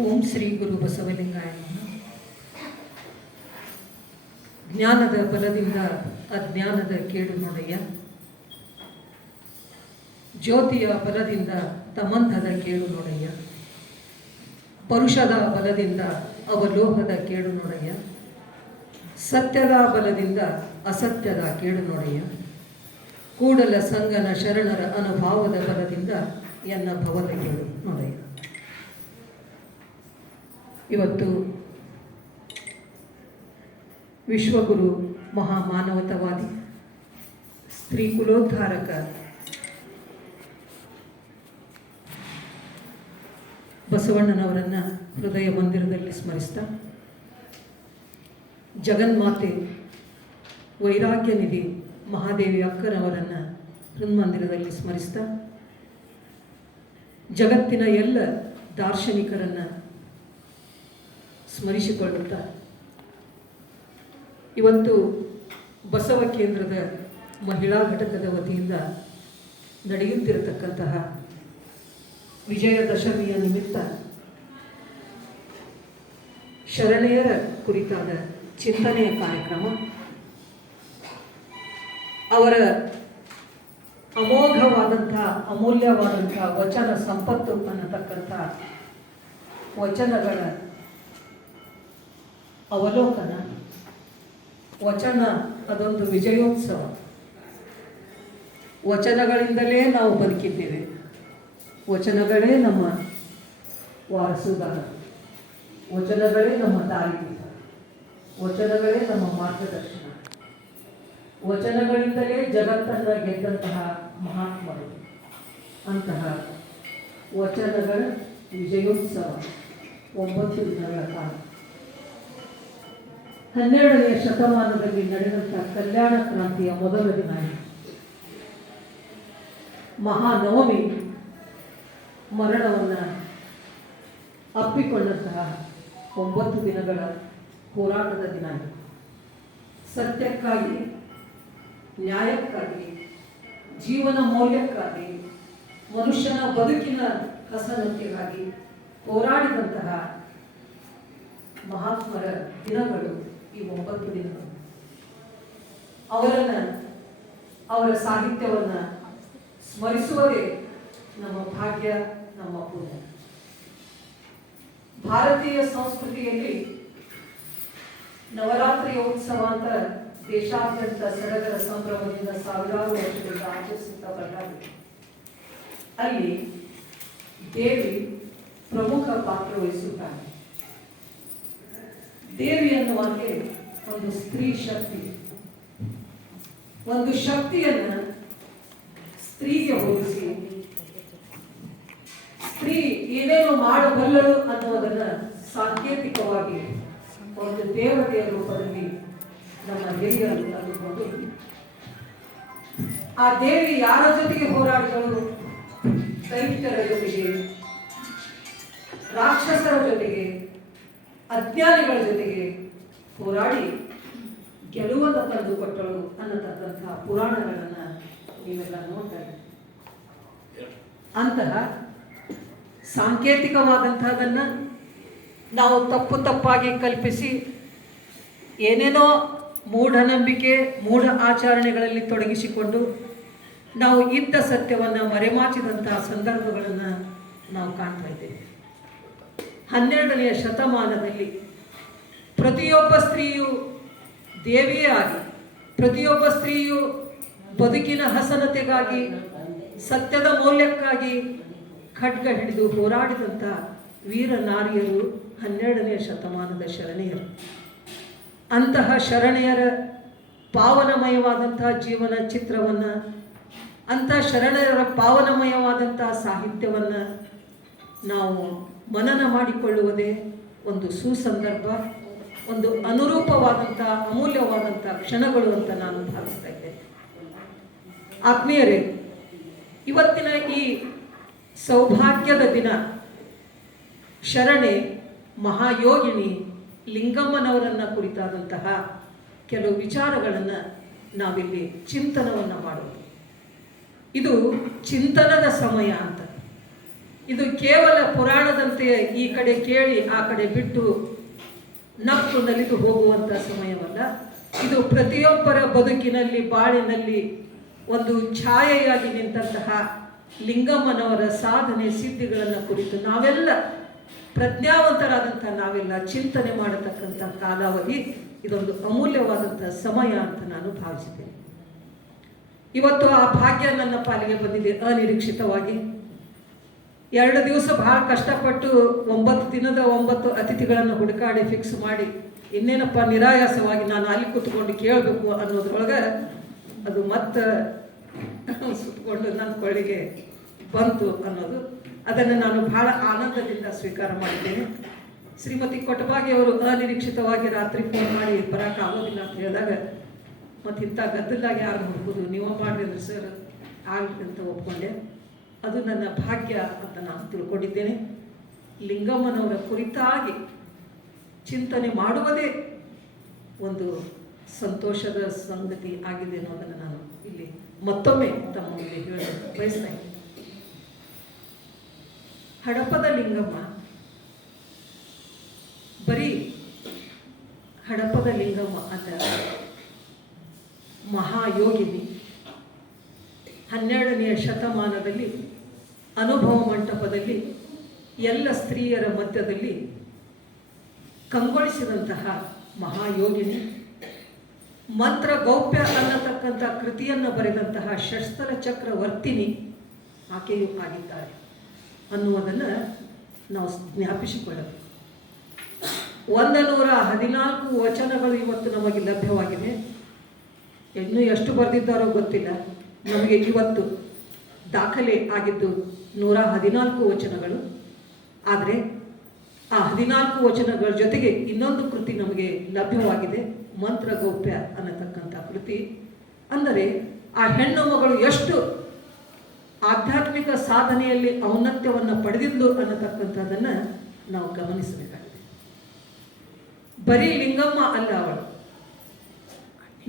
ಓಂ ಶ್ರೀ ಗುರು ಬಸವಲಿಂಗಾಯ ನಮಃ. ಜ್ಞಾನದ ಬಲದಿಂದ ಅಜ್ಞಾನದ ಕೇಡು ನೋಡಯ್ಯ, ಜ್ಯೋತಿಯ ಬಲದಿಂದ ತಮಂಧದ ಕೇಡು ನೋಡಯ್ಯ, ಪರುಷದ ಬಲದಿಂದ ಅವಲೋಹದ ಕೇಡು ನೋಡಯ್ಯ, ಸತ್ಯದ ಬಲದಿಂದ ಅಸತ್ಯದ ಕೇಡು ನೋಡಯ್ಯ, ಕೂಡಲ ಸಂಗನ ಶರಣರ ಅನುಭಾವದ ಬಲದಿಂದ ಎನ್ನ ಭವದ ಕೇಡು ನೋಡಯ್ಯ. ಇವತ್ತು ವಿಶ್ವಗುರು ಮಹಾಮಾನವತಾವಾದಿ ಸ್ತ್ರೀ ಕುಲೋದ್ಧಾರಕ ಬಸವಣ್ಣನವರನ್ನು ಹೃದಯ ಮಂದಿರದಲ್ಲಿ ಸ್ಮರಿಸ್ತಾ, ಜಗನ್ಮಾತೆ ವೈರಾಗ್ಯ ನಿಧಿ ಮಹಾದೇವಿ ಅಕ್ಕನವರನ್ನು ಹೃನ್ಮಂದಿರದಲ್ಲಿ ಸ್ಮರಿಸ್ತಾ, ಜಗತ್ತಿನ ಎಲ್ಲ ದಾರ್ಶನಿಕರನ್ನು ಸ್ಮರಿಸಿಕೊಳ್ಳುತ್ತಾ, ಇವತ್ತು ಬಸವ ಕೇಂದ್ರದ ಮಹಿಳಾ ಘಟಕದ ವತಿಯಿಂದ ನಡೆಯುತ್ತಿರತಕ್ಕಂತಹ ವಿಜಯದಶಮಿಯ ನಿಮಿತ್ತ ಶರಣೆಯರ ಕುರಿತಾದ ಚಿಂತನೆಯ ಕಾರ್ಯಕ್ರಮ, ಅವರ ಅಮೋಘವಾದಂಥ ಅಮೂಲ್ಯವಾದಂಥ ವಚನ ಸಂಪತ್ತು ಅನ್ನತಕ್ಕಂಥ ವಚನಗಳ ಅವಲೋಕನ. ವಚನ ಅದೊಂದು ವಿಜಯೋತ್ಸವ. ವಚನಗಳಿಂದಲೇ ನಾವು ಬದುಕಿದ್ದೇವೆ. ವಚನಗಳೇ ನಮ್ಮ ವಾರಸುದಾರ, ವಚನಗಳೇ ನಮ್ಮ ದಾರಿದೀಪ, ವಚನಗಳೇ ನಮ್ಮ ಮಾರ್ಗದರ್ಶನ. ವಚನಗಳಿಂದಲೇ ಜಗತ್ತನ್ನು ಗೆದ್ದಂತಹ ಮಹಾತ್ಮರು. ಅಂತಹ ವಚನಗಳ ವಿಜಯೋತ್ಸವ 9 ದಿನಗಳ ಕಾಲ 12ನೇ ಶತಮಾನದಲ್ಲಿ ನಡೆದಂಥ ಕಲ್ಯಾಣ ಕ್ರಾಂತಿಯ ಮೊದಲ ದಿನ ಮಹಾನವಮಿ ಮರಣವನ್ನು ಅಪ್ಪಿಕೊಂಡಂತಹ 9 ದಿನಗಳ ಹೋರಾಟದ ದಿನ. ಸತ್ಯಕ್ಕಾಗಿ, ನ್ಯಾಯಕ್ಕಾಗಿ, ಜೀವನ ಮೌಲ್ಯಕ್ಕಾಗಿ, ಮನುಷ್ಯನ ಬದುಕಿನ ಹಸನತೆಗಾಗಿ ಹೋರಾಡಿದಂತಹ ಮಹಾತ್ಮರ ದಿನಗಳು ಈ 9 ದಿನಗಳು. ಅವರ ಸಾಹಿತ್ಯವನ್ನು ಸ್ಮರಿಸುವುದೇ ನಮ್ಮ ಭಾಗ್ಯ, ನಮ್ಮ ಪುಣ್ಯ. ಭಾರತೀಯ ಸಂಸ್ಕೃತಿಯಲ್ಲಿ ನವರಾತ್ರಿಯ ಉತ್ಸವ ಅಂತ ದೇಶಾದ್ಯಂತ ಸಡಗರ ಸಂಭ್ರಮದಿಂದ ಸಾವಿರಾರು ವರ್ಷಗಳಿಂದ ಆಚರಿಸುತ್ತಾ ಬರಲಾಗಿದೆ. ಅಲ್ಲಿ ದೇವಿ ಪ್ರಮುಖ ಪಾತ್ರ ವಹಿಸುತ್ತಾರೆ. ದೇವಿ ಅನ್ನುವಾಗೆ ಒಂದು ಸ್ತ್ರೀ ಶಕ್ತಿ, ಒಂದು ಶಕ್ತಿಯನ್ನು ಸ್ತ್ರೀಗೆ ಹೋಲಿಸಿ ಸ್ತ್ರೀ ಏನೇನು ಮಾಡಬಲ್ಲಳು ಅನ್ನೋದನ್ನು ಸಾಂಕೇತಿಕವಾಗಿ ಒಂದು ದೇವತೆಯ ರೂಪದಲ್ಲಿ ನಮ್ಮ ಹಿರಿಯರು ಅಂದುಕೊಂಡು, ಆ ದೇವಿ ಯಾರ ಜೊತೆಗೆ ಹೋರಾಡಿದಳು? ದೈತ್ಯರ ಜೊತೆಗೆ, ರಾಕ್ಷಸರ ಜೊತೆಗೆ, ಅಜ್ಞಾನಿಗಳ ಜೊತೆಗೆ ಹೋರಾಡಿ ಗೆಲುವನ್ನು ತಂದುಕೊಟ್ಟಳು ಅನ್ನತಕ್ಕಂತಹ ಪುರಾಣಗಳನ್ನು ನೀವೆಲ್ಲ ನೋಡ್ತಾ ಇದ್ದೀರಿ. ಅಂತಹ ಸಾಂಕೇತಿಕವಾದಂಥದ್ದನ್ನು ನಾವು ತಪ್ಪಾಗಿ ಕಲ್ಪಿಸಿ ಏನೇನೋ ಮೂಢನಂಬಿಕೆ, ಮೂಢ ಆಚರಣೆಗಳಲ್ಲಿ ತೊಡಗಿಸಿಕೊಂಡು ನಾವು ಇದ್ದ ಸತ್ಯವನ್ನು ಮರೆಮಾಚಿದಂತಹ ಸಂದರ್ಭಗಳನ್ನು ನಾವು ಕಾಣ್ತಾ ಇದ್ದೇವೆ. 12ನೇ ಶತಮಾನದಲ್ಲಿ ಪ್ರತಿಯೊಬ್ಬ ಸ್ತ್ರೀಯು ದೇವಿಯೇ ಆಗಿ, ಪ್ರತಿಯೊಬ್ಬ ಸ್ತ್ರೀಯು ಬದುಕಿನ ಹಸನತೆಗಾಗಿ, ಸತ್ಯದ ಮೌಲ್ಯಕ್ಕಾಗಿ ಖಡ್ಗ ಹಿಡಿದು ಹೋರಾಡಿದಂಥ ವೀರ ನಾರಿಯರು 12ನೇ ಶತಮಾನದ ಶರಣೆಯರು. ಅಂತಹ ಶರಣೆಯರ ಪಾವನಮಯವಾದಂತಹ ಜೀವನ ಚಿತ್ರವನ್ನು, ಅಂತಹ ಶರಣೆಯರ ಪಾವನಮಯವಾದಂತಹ ಸಾಹಿತ್ಯವನ್ನು ನಾವು ಮನನ ಮಾಡಿಕೊಳ್ಳುವುದೇ ಒಂದು ಸುಸಂದರ್ಭ, ಒಂದು ಅನುರೂಪವಾದಂಥ ಅಮೂಲ್ಯವಾದಂಥ ಕ್ಷಣಗಳು ಅಂತ ನಾನು ಭಾವಿಸ್ತಾ ಇದ್ದೇನೆ. ಆತ್ಮೀಯರೇ, ಇವತ್ತಿನ ಈ ಸೌಭಾಗ್ಯದ ದಿನ ಶರಣೆ ಮಹಾಯೋಗಿನಿ ಲಿಂಗಮ್ಮನವರನ್ನು ಕುರಿತಾದಂತಹ ಕೆಲವು ವಿಚಾರಗಳನ್ನು ನಾವಿಲ್ಲಿ ಚಿಂತನವನ್ನು ಮಾಡೋದು. ಇದು ಚಿಂತನದ ಸಮಯ ಅಂತ. ಇದು ಕೇವಲ ಪುರಾಣದಂತೆ ಈ ಕಡೆ ಕೇಳಿ ಆ ಕಡೆ ಬಿಟ್ಟು ನಕ್ಕು ನಲಿದು ಹೋಗುವಂಥ ಸಮಯವಲ್ಲ. ಇದು ಪ್ರತಿಯೊಬ್ಬರ ಬದುಕಿನಲ್ಲಿ, ಬಾಳಿನಲ್ಲಿ ಒಂದು ಛಾಯೆಯಾಗಿ ನಿಂತಹ ಲಿಂಗಮ್ಮನವರ ಸಾಧನೆ ಸಿದ್ಧಿಗಳನ್ನು ಕುರಿತು ನಾವೆಲ್ಲ ಪ್ರಜ್ಞಾವಂತರಾದಂಥ ನಾವೆಲ್ಲ ಚಿಂತನೆ ಮಾಡತಕ್ಕಂಥ ಕಾಲಾವಧಿ. ಇದೊಂದು ಅಮೂಲ್ಯವಾದಂಥ ಸಮಯ ಅಂತ ನಾನು ಭಾವಿಸಿದ್ದೇನೆ. ಇವತ್ತು ಆ ಭಾಗ್ಯ ನನ್ನ ಪಾಲಿಗೆ ಬಂದಿದೆ ಅನಿರೀಕ್ಷಿತವಾಗಿ. 2 ದಿವಸ ಬಹಳ ಕಷ್ಟಪಟ್ಟು 9 ದಿನದ 9 ಅತಿಥಿಗಳನ್ನು ಹುಡುಕಾಡಿ ಫಿಕ್ಸ್ ಮಾಡಿ ಇನ್ನೇನಪ್ಪ ನಿರಾಯಾಸವಾಗಿ ನಾನು ಅಲ್ಲಿ ಕೂತ್ಕೊಂಡು ಕೇಳಬೇಕು ಅನ್ನೋದ್ರೊಳಗೆ ಅದು ಮತ್ತೆ ಸುತ್ತಕೊಂಡು ನನ್ನ ಕೊಳ್ಳಿಗೆ ಬಂತು ಅನ್ನೋದು. ಅದನ್ನು ನಾನು ಬಹಳ ಆನಂದದಿಂದ ಸ್ವೀಕಾರ ಮಾಡಿದ್ದೇನೆ. ಶ್ರೀಮತಿ ಕೊಟಬಾಗಿಯವರು ಅನಿರೀಕ್ಷಿತವಾಗಿ ರಾತ್ರಿ ಫೋನ್ ಮಾಡಿ ಬರೋಕ್ಕಾಗೋದಿಲ್ಲ ಅಂತ ಹೇಳಿದಾಗ ಮತ್ತು ಇಂಥ ಗದ್ದಲಾಗಿ ಯಾರು ಹುಡುಕೋದು, ನೀವು ಮಾಡಿರಿ ಅಂದ್ರೆ ಸರ್ ಆಗಲಿ ಅಂತ ಒಪ್ಕೊಂಡೆ. ಅದು ನನ್ನ ಭಾಗ್ಯ ಅಂತ ನಾನು ತಿಳ್ಕೊಂಡಿದ್ದೇನೆ. ಲಿಂಗಮ್ಮನವರ ಕುರಿತಾಗಿ ಚಿಂತನೆ ಮಾಡುವುದೇ ಒಂದು ಸಂತೋಷದ ಸಂಗತಿ ಆಗಿದೆ ಅನ್ನೋದನ್ನು ನಾನು ಇಲ್ಲಿ ಮತ್ತೊಮ್ಮೆ ತಮ್ಮ ಮುಂದೆ ಹೇಳಲು ಬಯಸ್ತಾ ಇದ್ದೀನಿ. ಹಡಪದ ಲಿಂಗಮ್ಮ ಬರೀ ಹಡಪದ ಲಿಂಗಮ್ಮ ಅಂತ ಮಹಾಯೋಗಿನಿ. 12ನೆಯ ಶತಮಾನದಲ್ಲಿ ಅನುಭವ ಮಂಟಪದಲ್ಲಿ ಎಲ್ಲ ಸ್ತ್ರೀಯರ ಮಧ್ಯದಲ್ಲಿ ಕಂಗೊಳಿಸಿದಂತಹ ಮಹಾಯೋಗಿನಿ. ಮಂತ್ರ ಗೌಪ್ಯ ಅನ್ನತಕ್ಕಂಥ ಕೃತಿಯನ್ನು ಬರೆದಂತಹ ಶಸ್ತ್ರ ಚಕ್ರವರ್ತಿನಿ ಆಕೆಯೂ ಆಗಿದ್ದಾರೆ ಅನ್ನುವುದನ್ನು ನಾವು ಜ್ಞಾಪಿಸಿಕೊಳ್ಳಬೇಕು. 114 ವಚನಗಳು ಇವತ್ತು ನಮಗೆ ಲಭ್ಯವಾಗಿವೆ. ಇನ್ನೂ ಎಷ್ಟು ಬರೆದಿದ್ದಾರೋ ಗೊತ್ತಿಲ್ಲ. ನಮಗೆ ಇವತ್ತು ದಾಖಲೆ ಆಗಿದ್ದು 114 ವಚನಗಳು. ಆದರೆ ಆ 14 ವಚನಗಳ ಜೊತೆಗೆ ಇನ್ನೊಂದು ಕೃತಿ ನಮಗೆ ಲಭ್ಯವಾಗಿದೆ, ಮಂತ್ರ ಗೌಪ್ಯ ಅನ್ನತಕ್ಕಂಥ ಕೃತಿ. ಅಂದರೆ ಆ ಹೆಣ್ಣು ಮಗಳು ಎಷ್ಟು ಆಧ್ಯಾತ್ಮಿಕ ಸಾಧನೆಯಲ್ಲಿ ಔನ್ನತ್ಯವನ್ನು ಪಡೆದಿದ್ದು ಅನ್ನತಕ್ಕಂಥದ್ದನ್ನು ನಾವು ಗಮನಿಸಬೇಕಾಗಿದೆ. ಬರೀ ಲಿಂಗಮ್ಮ ಅಲ್ಲ, ಅವಳು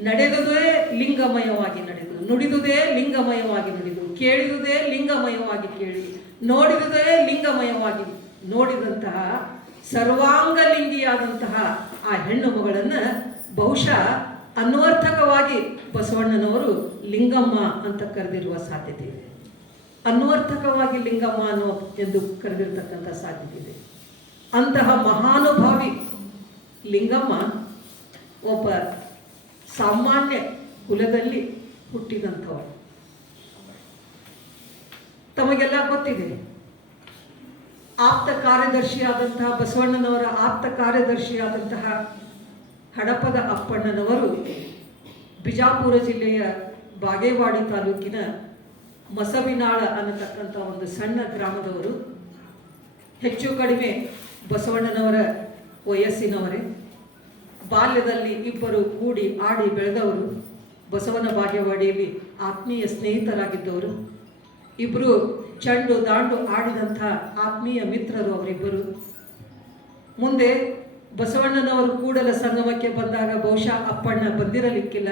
ನಡೆದುದೇ ಲಿಂಗಮಯವಾಗಿ ನಡೆದು, ನುಡಿದುದೇ ಲಿಂಗಮಯವಾಗಿ ನುಡಿದು, ಕೇಳಿದುದೇ ಲಿಂಗಮಯವಾಗಿ ಕೇಳಿ, ನೋಡಿದುದೇ ಲಿಂಗಮಯವಾಗಿ ನೋಡಿದಂತಹ ಸರ್ವಾಂಗಲಿಂಗಿಯಾದಂತಹ ಆ ಹೆಣ್ಣು ಮಗಳನ್ನು ಬಹುಶಃ ಅನ್ವರ್ಥಕವಾಗಿ ಬಸವಣ್ಣನವರು ಲಿಂಗಮ್ಮ ಅಂತ ಕರೆದಿರುವ ಸಾಧ್ಯತೆ ಇದೆ. ಅನ್ವರ್ಥಕವಾಗಿ ಲಿಂಗಮ್ಮ ಅನ್ನೋ ಎಂದು ಕರೆದಿರ್ತಕ್ಕಂಥ ಸಾಧ್ಯತೆ ಇದೆ. ಅಂತಹ ಮಹಾನುಭಾವಿ ಲಿಂಗಮ್ಮ ಒಬ್ಬ ಸಾಮಾನ್ಯ ಕುಲದಲ್ಲಿ ಹುಟ್ಟಿದಂಥವಳು. ತಮಗೆಲ್ಲ ಗೊತ್ತಿದೆ, ಆಪ್ತ ಕಾರ್ಯದರ್ಶಿಯಾದಂತಹ ಬಸವಣ್ಣನವರ ಆಪ್ತ ಕಾರ್ಯದರ್ಶಿಯಾದಂತಹ ಹಡಪದ ಅಪ್ಪಣ್ಣನವರು ಬಿಜಾಪುರ ಜಿಲ್ಲೆಯ ಬಾಗೇವಾಡಿ ತಾಲೂಕಿನ ಮಸವಿನಾಳ ಅನ್ನತಕ್ಕಂಥ ಒಂದು ಸಣ್ಣ ಗ್ರಾಮದವರು. ಹೆಚ್ಚು ಕಡಿಮೆ ಬಸವಣ್ಣನವರ ವಯಸ್ಸಿನವರೇ. ಬಾಲ್ಯದಲ್ಲಿ ಇಬ್ಬರು ಕೂಡಿ ಆಡಿ ಬೆಳೆದವರು. ಬಸವನ ಬಾಗೇವಾಡಿಯಲ್ಲಿ ಆತ್ಮೀಯ ಸ್ನೇಹಿತರಾಗಿದ್ದವರು. ಇಬ್ಬರು ಚಂಡು ದಾಂಡು ಆಡಿದಂಥ ಆತ್ಮೀಯ ಮಿತ್ರರು ಅವರಿಬ್ಬರು. ಮುಂದೆ ಬಸವಣ್ಣನವರು ಕೂಡಲ ಸಂಗಮಕ್ಕೆ ಬಂದಾಗ ಬಹುಶಃ ಅಪ್ಪಣ್ಣ ಬಂದಿರಲಿಕ್ಕಿಲ್ಲ,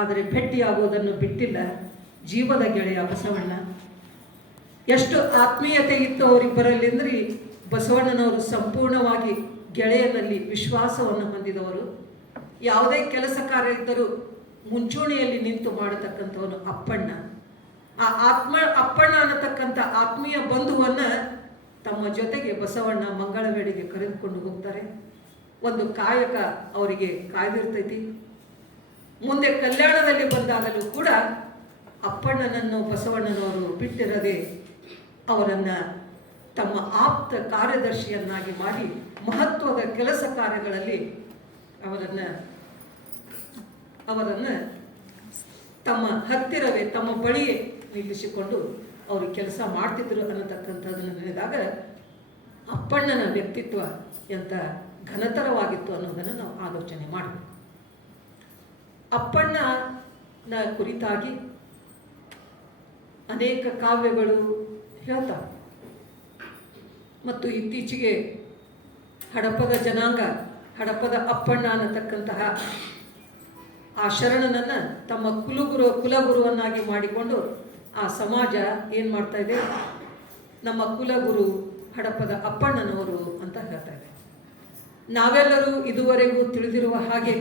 ಆದರೆ ಭೇಟಿಯಾಗುವುದನ್ನು ಬಿಟ್ಟಿಲ್ಲ ಜೀವದ ಗೆಳೆಯ ಬಸವಣ್ಣ. ಎಷ್ಟು ಆತ್ಮೀಯತೆ ಇತ್ತು ಅವರಿಬ್ಬರಲ್ಲಿ ಅಂದರೆ ಬಸವಣ್ಣನವರು ಸಂಪೂರ್ಣವಾಗಿ ಗೆಳೆಯನಲ್ಲಿ ವಿಶ್ವಾಸವನ್ನು ಹೊಂದಿದವರು. ಯಾವುದೇ ಕೆಲಸ ಕಾರ್ಯ ಇದ್ದರೂ ಮುಂಚೂಣಿಯಲ್ಲಿ ನಿಂತು ಮಾಡತಕ್ಕಂಥವನು ಅಪ್ಪಣ್ಣ. ಆ ಅಪ್ಪಣ್ಣ ಅನ್ನತಕ್ಕಂಥ ಆತ್ಮೀಯ ಬಂಧುವನ್ನು ತಮ್ಮ ಜೊತೆಗೆ ಬಸವಣ್ಣ ಮಂಗಳವೇಡಿಗೆ ಕರೆದುಕೊಂಡು ಹೋಗ್ತಾರೆ. ಒಂದು ಕಾಯಕ ಅವರಿಗೆ ಕಾಯ್ದಿರ್ತೈತಿ. ಮುಂದೆ ಕಲ್ಯಾಣದಲ್ಲಿ ಬಂದಾಗಲೂ ಕೂಡ ಅಪ್ಪಣ್ಣನನ್ನು ಬಸವಣ್ಣನವರು ಬಿಟ್ಟಿರದೆ ಅವರನ್ನು ತಮ್ಮ ಆಪ್ತ ಕಾರ್ಯದರ್ಶಿಯನ್ನಾಗಿ ಮಾಡಿ ಮಹತ್ವದ ಕೆಲಸ ಕಾರ್ಯಗಳಲ್ಲಿ ಅವರನ್ನು ತಮ್ಮ ಹತ್ತಿರವೇ ತಮ್ಮ ಬಳಿಯೇ ನಿಲ್ಲಿಸಿಕೊಂಡು ಅವರು ಕೆಲಸ ಮಾಡ್ತಿದ್ರು ಅನ್ನತಕ್ಕಂಥದ್ದನ್ನು ನೆನೆದಾಗ ಅಪ್ಪಣ್ಣನ ವ್ಯಕ್ತಿತ್ವ ಎಂಥ ಘನತರವಾಗಿತ್ತು ಅನ್ನೋದನ್ನು ನಾವು ಆಲೋಚನೆ ಮಾಡಬೇಕು. ಅಪ್ಪಣ್ಣನ ಕುರಿತಾಗಿ ಅನೇಕ ಕಾವ್ಯಗಳು ಹೇಳ್ತಾವೆ. ಮತ್ತು ಇತ್ತೀಚೆಗೆ ಹಡಪದ ಜನಾಂಗ, ಹಡಪದ ಅಪ್ಪಣ್ಣ ಅನ್ನತಕ್ಕಂತಹ ಆ ಶರಣನನ್ನು ತಮ್ಮ ಕುಲಗುರುವನ್ನಾಗಿ ಮಾಡಿಕೊಂಡು ಆ ಸಮಾಜ ಏನು ಮಾಡ್ತಾ ಇದೆ, ನಮ್ಮ ಕುಲಗುರು ಹಡಪದ ಅಪ್ಪಣ್ಣನವರು ಅಂತ ಹೇಳ್ತಾ ಇದೆ. ನಾವೆಲ್ಲರೂ ಇದುವರೆಗೂ ತಿಳಿದಿರುವ ಹಾಗೆ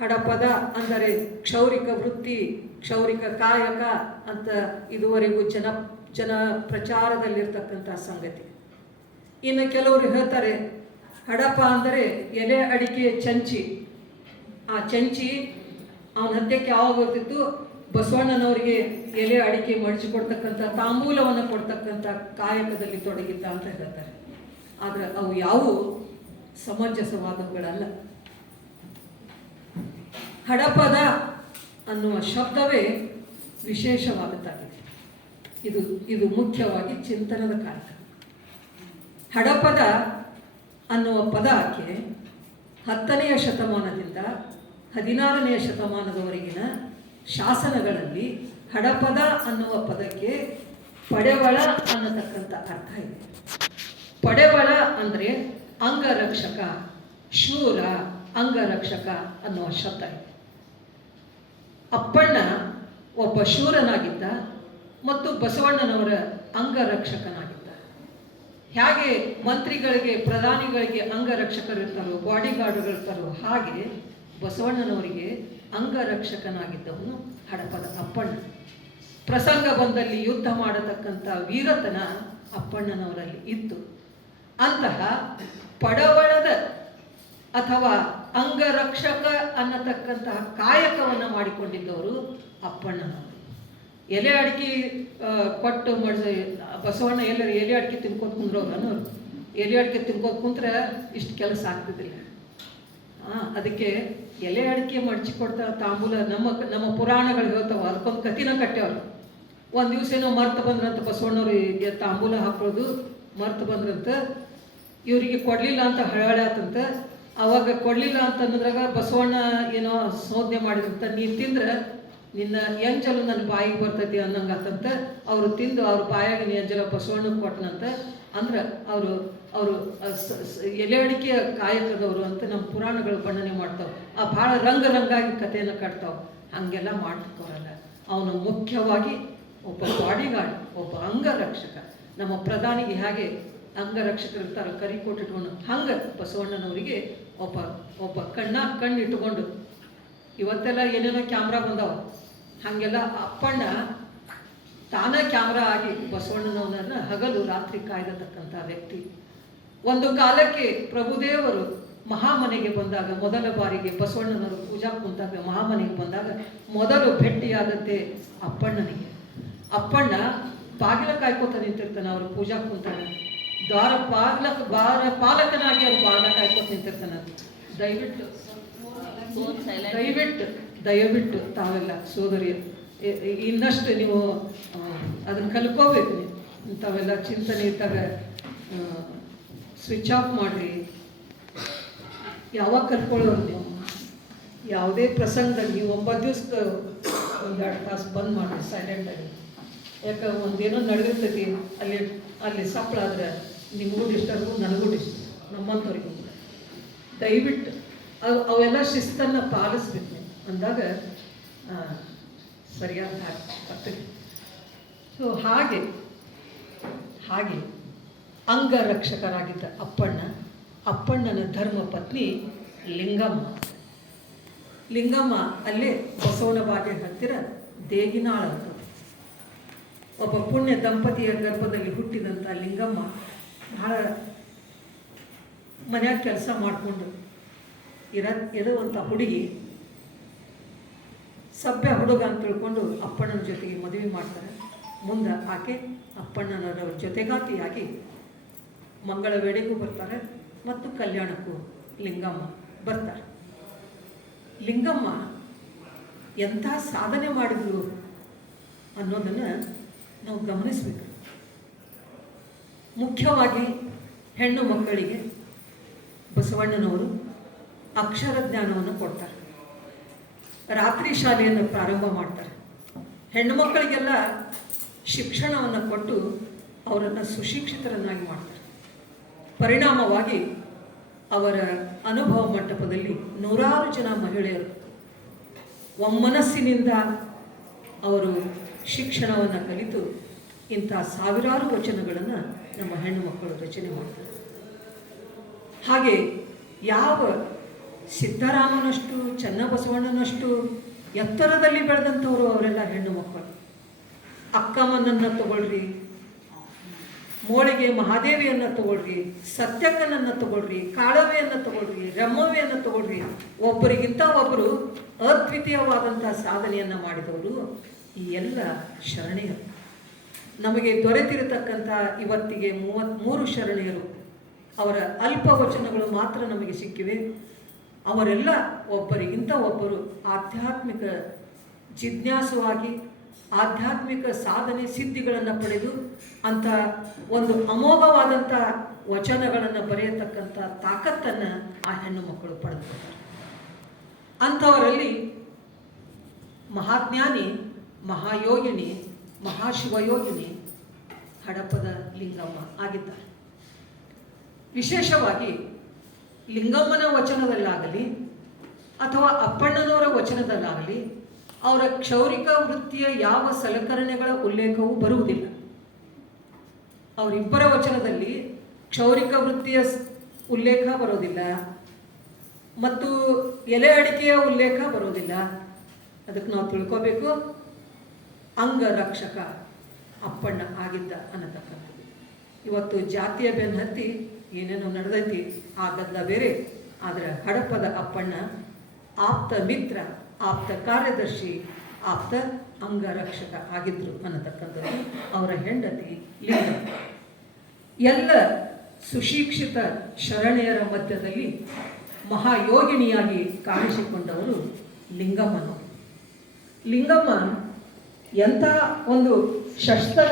ಹಡಪದ ಅಂದರೆ ಕ್ಷೌರಿಕ ವೃತ್ತಿ, ಕ್ಷೌರಿಕ ಕಾಯಕ ಅಂತ ಇದುವರೆಗೂ ಜನ ಪ್ರಚಾರದಲ್ಲಿರ್ತಕ್ಕಂಥ ಸಂಗತಿ. ಇನ್ನು ಕೆಲವರು ಹೇಳ್ತಾರೆ ಹಡಪ ಅಂದರೆ ಎಲೆ ಅಡಿಕೆ ಚಂಚಿ. ಆ ಚಂಚಿ ಅವನ ಹತ್ಯಕ್ಕೆ ಯಾವಾಗ ಬರ್ತಿತ್ತು, ಬಸವಣ್ಣನವರಿಗೆ ಎಲೆ ಅಡಿಕೆ ಮಡಿಸಿಕೊಡ್ತಕ್ಕಂಥ ತಾಂಬೂಲವನ್ನು ಕೊಡ್ತಕ್ಕಂಥ ಕಾಯಕದಲ್ಲಿ ತೊಡಗಿದ್ದ ಅಂತ ಹೇಳ್ತಾರೆ. ಆದರೆ ಅವು ಯಾವುವು ಸಮಂಜಸವಾದವುಗಳಲ್ಲ. ಹಡಪದ ಅನ್ನುವ ಶಬ್ದವೇ ವಿಶೇಷವಾದದ್ದಾಗಿದೆ. ಇದು ಮುಖ್ಯವಾಗಿ ಚಿಂತನದ ಕಾರ್ಯ. ಹಡಪದ ಅನ್ನುವ ಪದಕ್ಕೆ 10ನೆಯ ಶತಮಾನದಿಂದ 16ನೆಯ ಶತಮಾನದವರೆಗಿನ ಶಾಸನಗಳಲ್ಲಿ ಹಡಪದ ಅನ್ನುವ ಪದಕ್ಕೆ ಪಡೆವಳ ಅನ್ನತಕ್ಕಂಥ ಅರ್ಥ ಇದೆ. ಪಡೆವಳ ಅಂದರೆ ಅಂಗರಕ್ಷಕ, ಶೂರ, ಅಂಗರಕ್ಷಕ ಅನ್ನುವ ಶಬ್ದ ಇದೆ. ಅಪ್ಪಣ್ಣ ಒಬ್ಬ ಶೂರನಾಗಿದ್ದ ಮತ್ತು ಬಸವಣ್ಣನವರ ಅಂಗರಕ್ಷಕನಾಗಿದ್ದ. ಹೇಗೆ ಮಂತ್ರಿಗಳಿಗೆ, ಪ್ರಧಾನಿಗಳಿಗೆ ಅಂಗರಕ್ಷಕರಿರ್ತಾರೋ, ಬಾಡಿಗಾರ್ಡ್ಗಳಿರ್ತಾರೋ, ಹಾಗೆ ಬಸವಣ್ಣನವರಿಗೆ ಅಂಗರಕ್ಷಕನಾಗಿದ್ದವನು ಹಡಪದ ಅಪ್ಪಣ್ಣ. ಪ್ರಸಂಗ ಬಂದಲ್ಲಿ ಯುದ್ಧ ಮಾಡತಕ್ಕಂಥ ವೀರತನ ಅಪ್ಪಣ್ಣನವರಲ್ಲಿ ಇತ್ತು. ಅಂತಹ ಪಡವಳದ ಅಥವಾ ಅಂಗರಕ್ಷಕ ಅನ್ನತಕ್ಕಂತಹ ಕಾಯಕವನ್ನು ಮಾಡಿಕೊಂಡಿದ್ದವರು ಅಪ್ಪಣ್ಣನವರು. ಎಲೆ ಅಡಿಕೆ ಕೊಟ್ಟು ಬಸವಣ್ಣ ಎಲ್ಲರೂ ಎಲೆ ಅಡಿಕೆ ತಿನ್ಕೋತ ಕುಂದ್ರವ್ರು. ಎಲೆ ಅಡಿಕೆ ತಿನ್ಕೋತ ಕುಂತ್ರೆ ಇಷ್ಟು ಕೆಲಸ ಆಗ್ತಿದ್ದಿಲ್ಲ. ಅದಕ್ಕೆ ಎಲೆ ಅಡಿಕೆ ಮಡಚಿ ಕೊಡ್ತಾ ತಾಂಬೂಲ ನಮ್ಮ ಪುರಾಣಗಳು ಹೇಳ್ತಾವ. ಅದಕ್ಕೊಂದು ಕಥಿನ ಕಟ್ಟ್ಯವ್ರು. ಒಂದು ದಿವಸ ಏನೋ ಮರ್ತು ಬಂದ್ರಂತ ಬಸವಣ್ಣವ್ರಿಗೆ ತಾಂಬೂಲ ಹಾಕೋದು ಮರ್ತು ಬಂದ್ರಂತ. ಇವರಿಗೆ ಕೊಡಲಿಲ್ಲ ಅಂತ ಹಳಾತಂತ. ಅವಾಗ ಕೊಡಲಿಲ್ಲ ಅಂತಂದ್ರಾಗ ಬಸವಣ್ಣ ಏನೋ ಶೋಧನೆ ಮಾಡಿದ್ರಂತ, ನೀನು ತಿಂದ್ರೆ ನಿನ್ನ ಎಂಜಲು ನನ್ನ ಬಾಯಿಗೆ ಬರ್ತೈತಿ ಅನ್ನಂಗಾತಂತ. ಅವರು ತಿಂದು ಅವ್ರ ಬಾಯಾಗ ಎಂಜಲ ಬಸವಣ್ಣಗೆ ಕೊಟ್ಟನಂತ. ಅಂದ್ರೆ ಅವರು ಎಲೆ ಅಡಿಕೆ ಕಾಯಕದವರು ಅಂತ ನಮ್ಮ ಪುರಾಣಗಳು ಬಣ್ಣನೆ ಮಾಡ್ತಾವೆ. ಭಾಳ ರಂಗಾಗಿ ಕಥೆಯನ್ನು ಕಟ್ತಾವೆ. ಹಾಗೆಲ್ಲ ಮಾಡ್ಕೋರಲ್ಲ. ಅವನು ಮುಖ್ಯವಾಗಿ ಒಬ್ಬ ಬಾಡಿಗಾರ್ಡ್, ಒಬ್ಬ ಅಂಗರಕ್ಷಕ. ನಮ್ಮ ಪ್ರಧಾನಿಗೆ ಹೇಗೆ ಅಂಗರಕ್ಷಕರು ಇರ್ತಾರೆ ಕರಿಕೋಟ್ ಇಟ್ಕೊಂಡು, ಹಂಗೆ ಬಸವಣ್ಣನವರಿಗೆ ಒಬ್ಬ ಕಣ್ಣು ಇಟ್ಕೊಂಡು. ಇವತ್ತೆಲ್ಲ ಏನೇನೋ ಕ್ಯಾಮ್ರಾ ಬಂದಾವ, ಹಾಗೆಲ್ಲ ಅಪ್ಪಣ್ಣ ತಾನೇ ಕ್ಯಾಮ್ರಾ ಆಗಿ ಬಸವಣ್ಣನವನನ್ನು ಹಗಲು ರಾತ್ರಿ ಕಾಯ್ದತಕ್ಕಂಥ ವ್ಯಕ್ತಿ. ಒಂದು ಕಾಲಕ್ಕೆ ಪ್ರಭುದೇವರು ಮಹಾಮನೆಗೆ ಬಂದಾಗ, ಮೊದಲ ಬಾರಿಗೆ ಬಸವಣ್ಣನವರು ಪೂಜಾ ಕುಂತಾಗ ಮಹಾಮನೆಗೆ ಬಂದಾಗ ಮೊದಲು ಭೇಟಿಯಾದದ್ದೇ ಅಪ್ಪಣ್ಣನಿಗೆ. ಅಪ್ಪಣ್ಣ ಬಾಗಿಲ ಕಾಯ್ಕೋತ ನಿಂತಿರ್ತಾನೆ. ಅವರು ಪೂಜಾ ಕುಂತಾಗ ದ್ವಾರ ಪಾಲಕನಾಗಿ ಅವ್ರು ಬಾಗಿಲ ಕಾಯ್ಕೋತ ನಿಂತಿರ್ತಾನೆ. ದಯವಿಟ್ಟು ತಾವೆಲ್ಲ ಸೋದರಿಯರು ಇನ್ನಷ್ಟು ನೀವು ಅದನ್ನು ಕಲ್ಕೋಬೇಕು. ನೀವು ಇಂಥವೆಲ್ಲ ಚಿಂತನೆ ಇದ್ದಾಗ ಸ್ವಿಚ್ ಆಫ್ ಮಾಡಿರಿ. ಯಾವಾಗ ಕಲ್ಕೊಳ್ಳೋರು ನೀವು? ಯಾವುದೇ ಪ್ರಸಂಗದಲ್ಲಿ ನೀವು 9 ದಿವಸದ 1-2 ತಾಸು ಬಂದ್ ಮಾಡಿರಿ ಸೈಲೆಂಟಾಗಿ. ಯಾಕೆ ಒಂದೇನೋ ನಡೆದಿರ್ತೈತಿ, ಅಲ್ಲಿ ಸಪ್ಪಳ ಆದರೆ ನಿಮಗೂ ಡಿಸ್ಟರ್ಬು, ನನಗೂ ಡಿಸ್ಟರ್ಬ್, ನಮ್ಮಂಥವ್ರಿಗೂ. ದಯವಿಟ್ಟು ಅವೆಲ್ಲ ಶಿಸ್ತನ್ನು ಪಾಲಿಸ್ಬೇಕು ನೀವು. ಅಂದಾಗ ಸರಿಯಾದ ಬರ್ತದೆ. ಸೊ ಹಾಗೆ ಅಂಗರಕ್ಷಕರಾಗಿದ್ದ ಅಪ್ಪಣ್ಣನ ಧರ್ಮ ಪತ್ನಿ ಲಿಂಗಮ್ಮ ಅಲ್ಲೇ ಬಸವನ ಬಾಗಿಲ ಹತ್ತಿರ ದೇಗಿನಾಳ ಅಂತ ಒಬ್ಬ ಪುಣ್ಯ ದಂಪತಿಯ ಗರ್ಭದಲ್ಲಿ ಹುಟ್ಟಿದಂಥ ಲಿಂಗಮ್ಮ ಬಹಳ ಮನ್ಯಾಗ ಕೆಲಸ ಮಾಡಿಕೊಂಡು ಇರುವಂಥ ಹುಡುಗಿ. ಸಭ್ಯ ಹುಡುಗ ಅಂತ ತಿಳ್ಕೊಂಡು ಅಪ್ಪಣ್ಣನ ಜೊತೆಗೆ ಮದುವೆ ಮಾಡ್ತಾರೆ. ಮುಂದೆ ಆಕೆ ಅಪ್ಪಣ್ಣನವರ ಜೊತೆಗಾತಿಯಾಗಿ ಮಂಗಳ ವೇಳೆಗೂ ಬರ್ತಾರೆ ಮತ್ತು ಕಲ್ಯಾಣಕ್ಕೂ ಲಿಂಗಮ್ಮ ಬರ್ತಾರೆ. ಲಿಂಗಮ್ಮ ಎಂಥ ಸಾಧನೆ ಮಾಡಿದ್ರು ಅನ್ನೋದನ್ನು ನಾವು ಗಮನಿಸಬೇಕು. ಮುಖ್ಯವಾಗಿ ಹೆಣ್ಣು ಮಕ್ಕಳಿಗೆ ಬಸವಣ್ಣನವರು ಅಕ್ಷರ ಜ್ಞಾನವನ್ನು ಕೊಡ್ತಾರೆ. ರಾತ್ರಿ ಶಾಲೆಯನ್ನು ಪ್ರಾರಂಭ ಮಾಡ್ತಾರೆ. ಹೆಣ್ಣು ಮಕ್ಕಳಿಗೆಲ್ಲ ಶಿಕ್ಷಣವನ್ನು ಕೊಟ್ಟು ಅವರನ್ನು ಸುಶಿಕ್ಷಿತರನ್ನಾಗಿ ಮಾಡ್ತಾರೆ. ಪರಿಣಾಮವಾಗಿ ಅವರ ಅನುಭವ ಮಂಟಪದಲ್ಲಿ 100 ಜನ ಮಹಿಳೆಯರು ಒಮ್ಮನಸ್ಸಿನಿಂದ ಅವರು ಶಿಕ್ಷಣವನ್ನು ಕಲಿತು ಇಂಥ ಸಾವಿರಾರು ವಚನಗಳನ್ನು ನಮ್ಮ ಹೆಣ್ಣು ಮಕ್ಕಳು ರಚನೆ ಮಾಡ್ತಾರೆ. ಹಾಗೆ ಯಾವ ಸಿದ್ದರಾಮನಷ್ಟು ಚನ್ನಬಸವಣ್ಣನಷ್ಟು ಎತ್ತರದಲ್ಲಿ ಬೆಳೆದಂಥವರು ಅವರೆಲ್ಲ ಹೆಣ್ಣು ಮಕ್ಕಳು. ಅಕ್ಕಮ್ಮನನ್ನು ತಗೊಳ್ರಿ, ಮೋಳಿಗೆ ಮಹಾದೇವಿಯನ್ನು ತಗೊಳ್ರಿ, ಸತ್ಯಕ್ಕನನ್ನು ತಗೊಳ್ರಿ, ಕಾಳವೆಯನ್ನು ತಗೊಳ್ರಿ, ರಮ್ಮವೆಯನ್ನು ತಗೊಳ್ರಿ, ಒಬ್ಬರಿಗಿಂತ ಒಬ್ಬರು ಅದ್ವಿತೀಯವಾದಂಥ ಸಾಧನೆಯನ್ನು ಮಾಡಿದವರು ಈ ಎಲ್ಲ ಶರಣೆಯರು. ನಮಗೆ ದೊರೆತಿರತಕ್ಕಂಥ ಇವತ್ತಿಗೆ 33 ಶರಣೆಯರು, ಅವರ ಅಲ್ಪ ವಚನಗಳು ಮಾತ್ರ ನಮಗೆ ಸಿಕ್ಕಿವೆ. ಅವರೆಲ್ಲ ಒಬ್ಬರಿಗಿಂತ ಒಬ್ಬರು ಆಧ್ಯಾತ್ಮಿಕ ಜಿಜ್ಞಾಸುವಾಗಿ ಆಧ್ಯಾತ್ಮಿಕ ಸಾಧನೆ ಸಿದ್ಧಿಗಳನ್ನು ಪಡೆದು ಅಂಥ ಒಂದು ಅಮೋಘವಾದಂಥ ವಚನಗಳನ್ನು ಬರೆಯತಕ್ಕಂಥ ತಾಕತ್ತನ್ನು ಆ ಹೆಣ್ಣು ಮಕ್ಕಳು ಪಡೆದುಕೊಳ್ತಾರೆ. ಅಂಥವರಲ್ಲಿ ಮಹಾಜ್ಞಾನಿ, ಮಹಾಯೋಗಿನಿ, ಮಹಾಶಿವಯೋಗಿನಿ ಹಡಪದ ಲಿಂಗಮ್ಮ ಆಗಿದ್ದಾರೆ. ವಿಶೇಷವಾಗಿ ಲಿಂಗಮ್ಮನ ವಚನದಲ್ಲಾಗಲಿ ಅಥವಾ ಅಪ್ಪಣ್ಣನವರ ವಚನದಲ್ಲಾಗಲಿ ಅವರ ಕ್ಷೌರಿಕ ವೃತ್ತಿಯ ಯಾವ ಸಲಕರಣೆಗಳ ಉಲ್ಲೇಖವೂ ಬರುವುದಿಲ್ಲ. ಅವರಿಬ್ಬರ ವಚನದಲ್ಲಿ ಕ್ಷೌರಿಕ ವೃತ್ತಿಯ ಉಲ್ಲೇಖ ಬರೋದಿಲ್ಲ ಮತ್ತು ಎಲೆ ಅಡಿಕೆಯ ಉಲ್ಲೇಖ ಬರೋದಿಲ್ಲ. ಅದಕ್ಕೆ ನಾವು ತಿಳ್ಕೋಬೇಕು, ಅಂಗರಕ್ಷಕ ಅಪ್ಪಣ್ಣ ಆಗಿದ್ದ ಅನ್ನತಕ್ಕಂಥದ್ದು. ಇವತ್ತು ಜಾತಿಯ ಬೆನ್ನು ಹತ್ತಿ ಏನೇನೋ ನಡೆದೈತಿ, ಆ ಗದ್ದಲ ಬೇರೆ. ಆದರೆ ಹಡಪದ ಅಪ್ಪಣ್ಣ ಆಪ್ತ ಮಿತ್ರ, ಆಪ್ತ ಕಾರ್ಯದರ್ಶಿ, ಆಪ್ತ ಅಂಗರಕ್ಷಕ ಆಗಿದ್ರು ಅನ್ನತಕ್ಕಂಥದ್ದು ಅವರ ಹೆಂಡತಿ ಲಿಂಗಮ್ಮ. ಎಲ್ಲ ಸುಶಿಕ್ಷಿತ ಶರಣೆಯರ ಮಧ್ಯದಲ್ಲಿ ಮಹಾಯೋಗಿನಿಯಾಗಿ ಕಾಣಿಸಿಕೊಂಡವರು ಲಿಂಗಮ್ಮನವರು. ಲಿಂಗಮ್ಮ ಎಂಥ ಒಂದು ಶಸ್ತ್ರ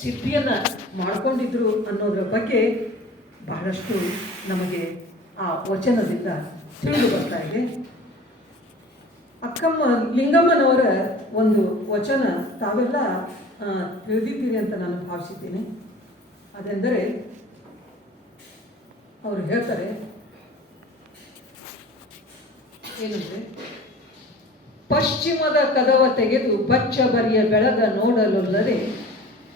ಸಿದ್ಧಿಯನ್ನು ಮಾಡಿಕೊಂಡಿದ್ರು ಅನ್ನೋದರ ಬಗ್ಗೆ ಬಹಳಷ್ಟು ನಮಗೆ ಆ ವಚನದಿಂದ ತಿಳಿದು ಬರ್ತಾ ಇದೆ. ಲಿಂಗಮ್ಮನವರ ಒಂದು ವಚನ ತಾವೆಲ್ಲ ತಿಳಿದಿದ್ದೀರಿ ಅಂತ ನಾನು ಭಾವಿಸಿದ್ದೀನಿ. ಅದೆಂದರೆ ಅವರು ಹೇಳ್ತಾರೆ ಏನಂದರೆ, ಪಶ್ಚಿಮದ ಕದವ ತೆಗೆದು ಬಚ್ಚ ಬರಿಯ ಬೆಳಗ ನೋಡಲೊಲ್ಲದೆ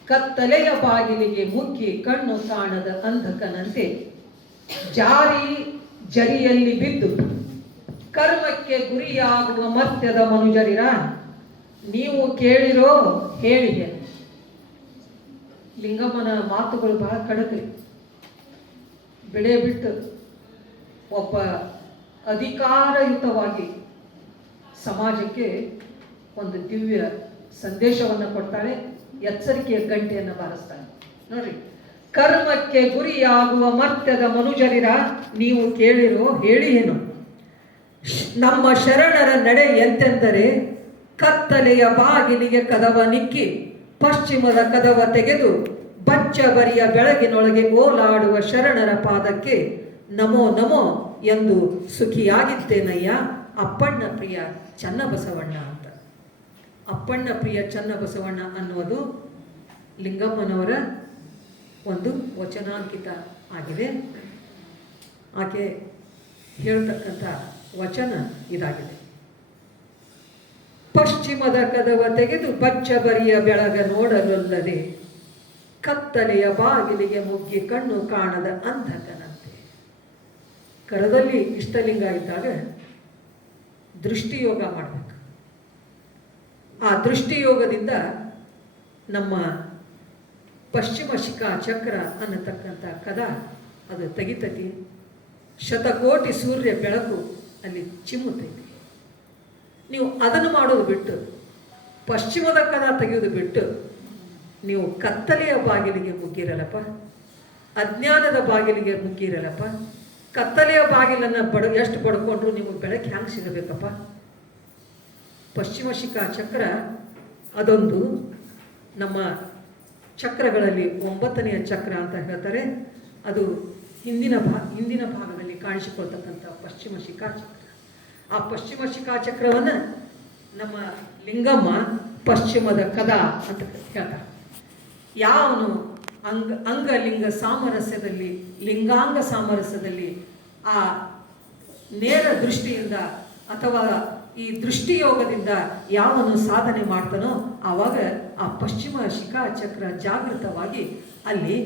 ಕತ್ತಲೆಯ ಬಾಗಿಲಿಗೆ ಮುಕ್ಕಿ ಕಣ್ಣು ಕಾಣದ ಅಂಧಕನಂತೆ ಜಾರಿ ಜರಿಯಲ್ಲಿ ಬಿದ್ದು ಕರ್ಮಕ್ಕೆ ಗುರಿಯಾಗುವ ಮರ್ತ್ಯದ ಮನುಜರಿರ ನೀವು ಕೇಳಿರೋ ಹೇಳಿದೆ. ಲಿಂಗಮ್ಮನ ಮಾತುಗಳು ಬಹಳ ಕಡಕ್ರಿ. ಬೆಳೆ ಬಿಟ್ಟು ಒಬ್ಬ ಅಧಿಕಾರಯುತವಾಗಿ ಸಮಾಜಕ್ಕೆ ಒಂದು ದಿವ್ಯ ಸಂದೇಶವನ್ನು ಕೊಡ್ತಾಳೆ, ಎಚ್ಚರಿಕೆಯ ಗಂಟೆಯನ್ನು ಬಾರಿಸ್ತಾಳೆ. ನೋಡ್ರಿ, ಕರ್ಮಕ್ಕೆ ಗುರಿಯಾಗುವ ಮರ್ತ್ಯದ ಮನುಜರಿರ ನೀವು ಕೇಳಿರೋ ಹೇಳಿ ಏನು. ನಮ್ಮ ಶರಣರ ನಡೆ ಎಂತೆಂದರೆ ಕತ್ತಲೆಯ ಬಾಗಿಲಿಗೆ ಕದವ ನಿಕ್ಕಿ ಪಶ್ಚಿಮದ ಕದವ ತೆಗೆದು ಬಚ್ಚ ಬರಿಯ ಬೆಳಗಿನೊಳಗೆ ಓಲಾಡುವ ಶರಣರ ಪಾದಕ್ಕೆ ನಮೋ ನಮೋ ಎಂದು ಸುಖಿಯಾಗಿದ್ದೇನಯ್ಯ ಅಪ್ಪಣ್ಣ ಪ್ರಿಯ ಚನ್ನಬಸವಣ್ಣ ಅಂತ. ಅಪ್ಪಣ್ಣ ಪ್ರಿಯ ಚನ್ನಬಸವಣ್ಣ ಅನ್ನೋದು ಲಿಂಗಮ್ಮನವರ ಒಂದು ವಚನಾಂಕಿತ ಆಗಿದೆ. ಆಕೆ ಹೇಳ್ತಕ್ಕಂಥ ವಚನ ಇದಾಗಿದೆ. ಪಶ್ಚಿಮದ ಕದವ ತೆಗೆದು ಬಚ್ಚ ಬರಿಯ ಬೆಳಗ ನೋಡಲೊಲ್ಲದೆ ಕತ್ತಲೆಯ ಬಾಗಿಲಿಗೆ ಮುಗ್ಗಿ ಕಣ್ಣು ಕಾಣದ ಅಂಧಕನಂತೆ. ಕರದಲ್ಲಿ ಇಷ್ಟಲಿಂಗ ಇದ್ದಾಗ ದೃಷ್ಟಿಯೋಗ ಮಾಡಬೇಕು. ಆ ದೃಷ್ಟಿಯೋಗದಿಂದ ನಮ್ಮ ಪಶ್ಚಿಮ ಶಿಖಾ ಚಕ್ರ ಅನ್ನತಕ್ಕಂಥ ಕದ ಅದು ತೆಗಿತತಿ. ಶತಕೋಟಿ ಸೂರ್ಯ ಬೆಳಕು ಅಲ್ಲಿ ಚಿಮ್ಮುತ್ತೈತಿ. ನೀವು ಅದನ್ನು ಮಾಡೋದು ಬಿಟ್ಟು, ಪಶ್ಚಿಮದ ಕದ ತೆಗೆಯೋದು ಬಿಟ್ಟು ನೀವು ಕತ್ತಲೆಯ ಬಾಗಿಲಿಗೆ ಮುಗ್ಗಿರಲ್ಲಪ್ಪ, ಅಜ್ಞಾನದ ಬಾಗಿಲಿಗೆ ಮುಗ್ಗಿರಲ್ಲಪ್ಪ. ಕತ್ತಲೆಯ ಬಾಗಿಲನ್ನು ಎಷ್ಟು ಬಡ್ಕೊಂಡ್ರು ನಿಮಗೆ ಬೆಳಕು ಹ್ಯಾಂಗೆ ಸಿಗಬೇಕಪ್ಪ. ಪಶ್ಚಿಮ ಶಿಖಾ ಚಕ್ರ ಅದೊಂದು ನಮ್ಮ ಚಕ್ರಗಳಲ್ಲಿ 9ನೆಯ ಚಕ್ರ ಅಂತ ಹೇಳ್ತಾರೆ. ಅದು ಹಿಂದಿನ ಭಾಗದಲ್ಲಿ ಕಾಣಿಸಿಕೊಳ್ತಕ್ಕಂಥ ಪಶ್ಚಿಮ ಶಿಖಾ ಚಕ್ರ. ಆ ಪಶ್ಚಿಮ ಶಿಖಾ ಚಕ್ರವನ್ನು ನಮ್ಮ ಲಿಂಗಮ್ಮ ಪಶ್ಚಿಮದ ಕದ ಅಂತ ಹೇಳ್ತಾರೆ. ಯಾವನು ಅಂಗಲಿಂಗ ಸಾಮರಸ್ಯದಲ್ಲಿ, ಲಿಂಗಾಂಗ ಸಾಮರಸ್ಯದಲ್ಲಿ ಆ ನೇರ ದೃಷ್ಟಿಯಿಂದ ಅಥವಾ ಈ ದೃಷ್ಟಿಯೋಗದಿಂದ ಯಾವನು ಸಾಧನೆ ಮಾಡ್ತಾನೋ ಆವಾಗ ಆ ಪಶ್ಚಿಮ ಶಿಖಾ ಚಕ್ರ ಜಾಗೃತವಾಗಿ ಅಲ್ಲಿ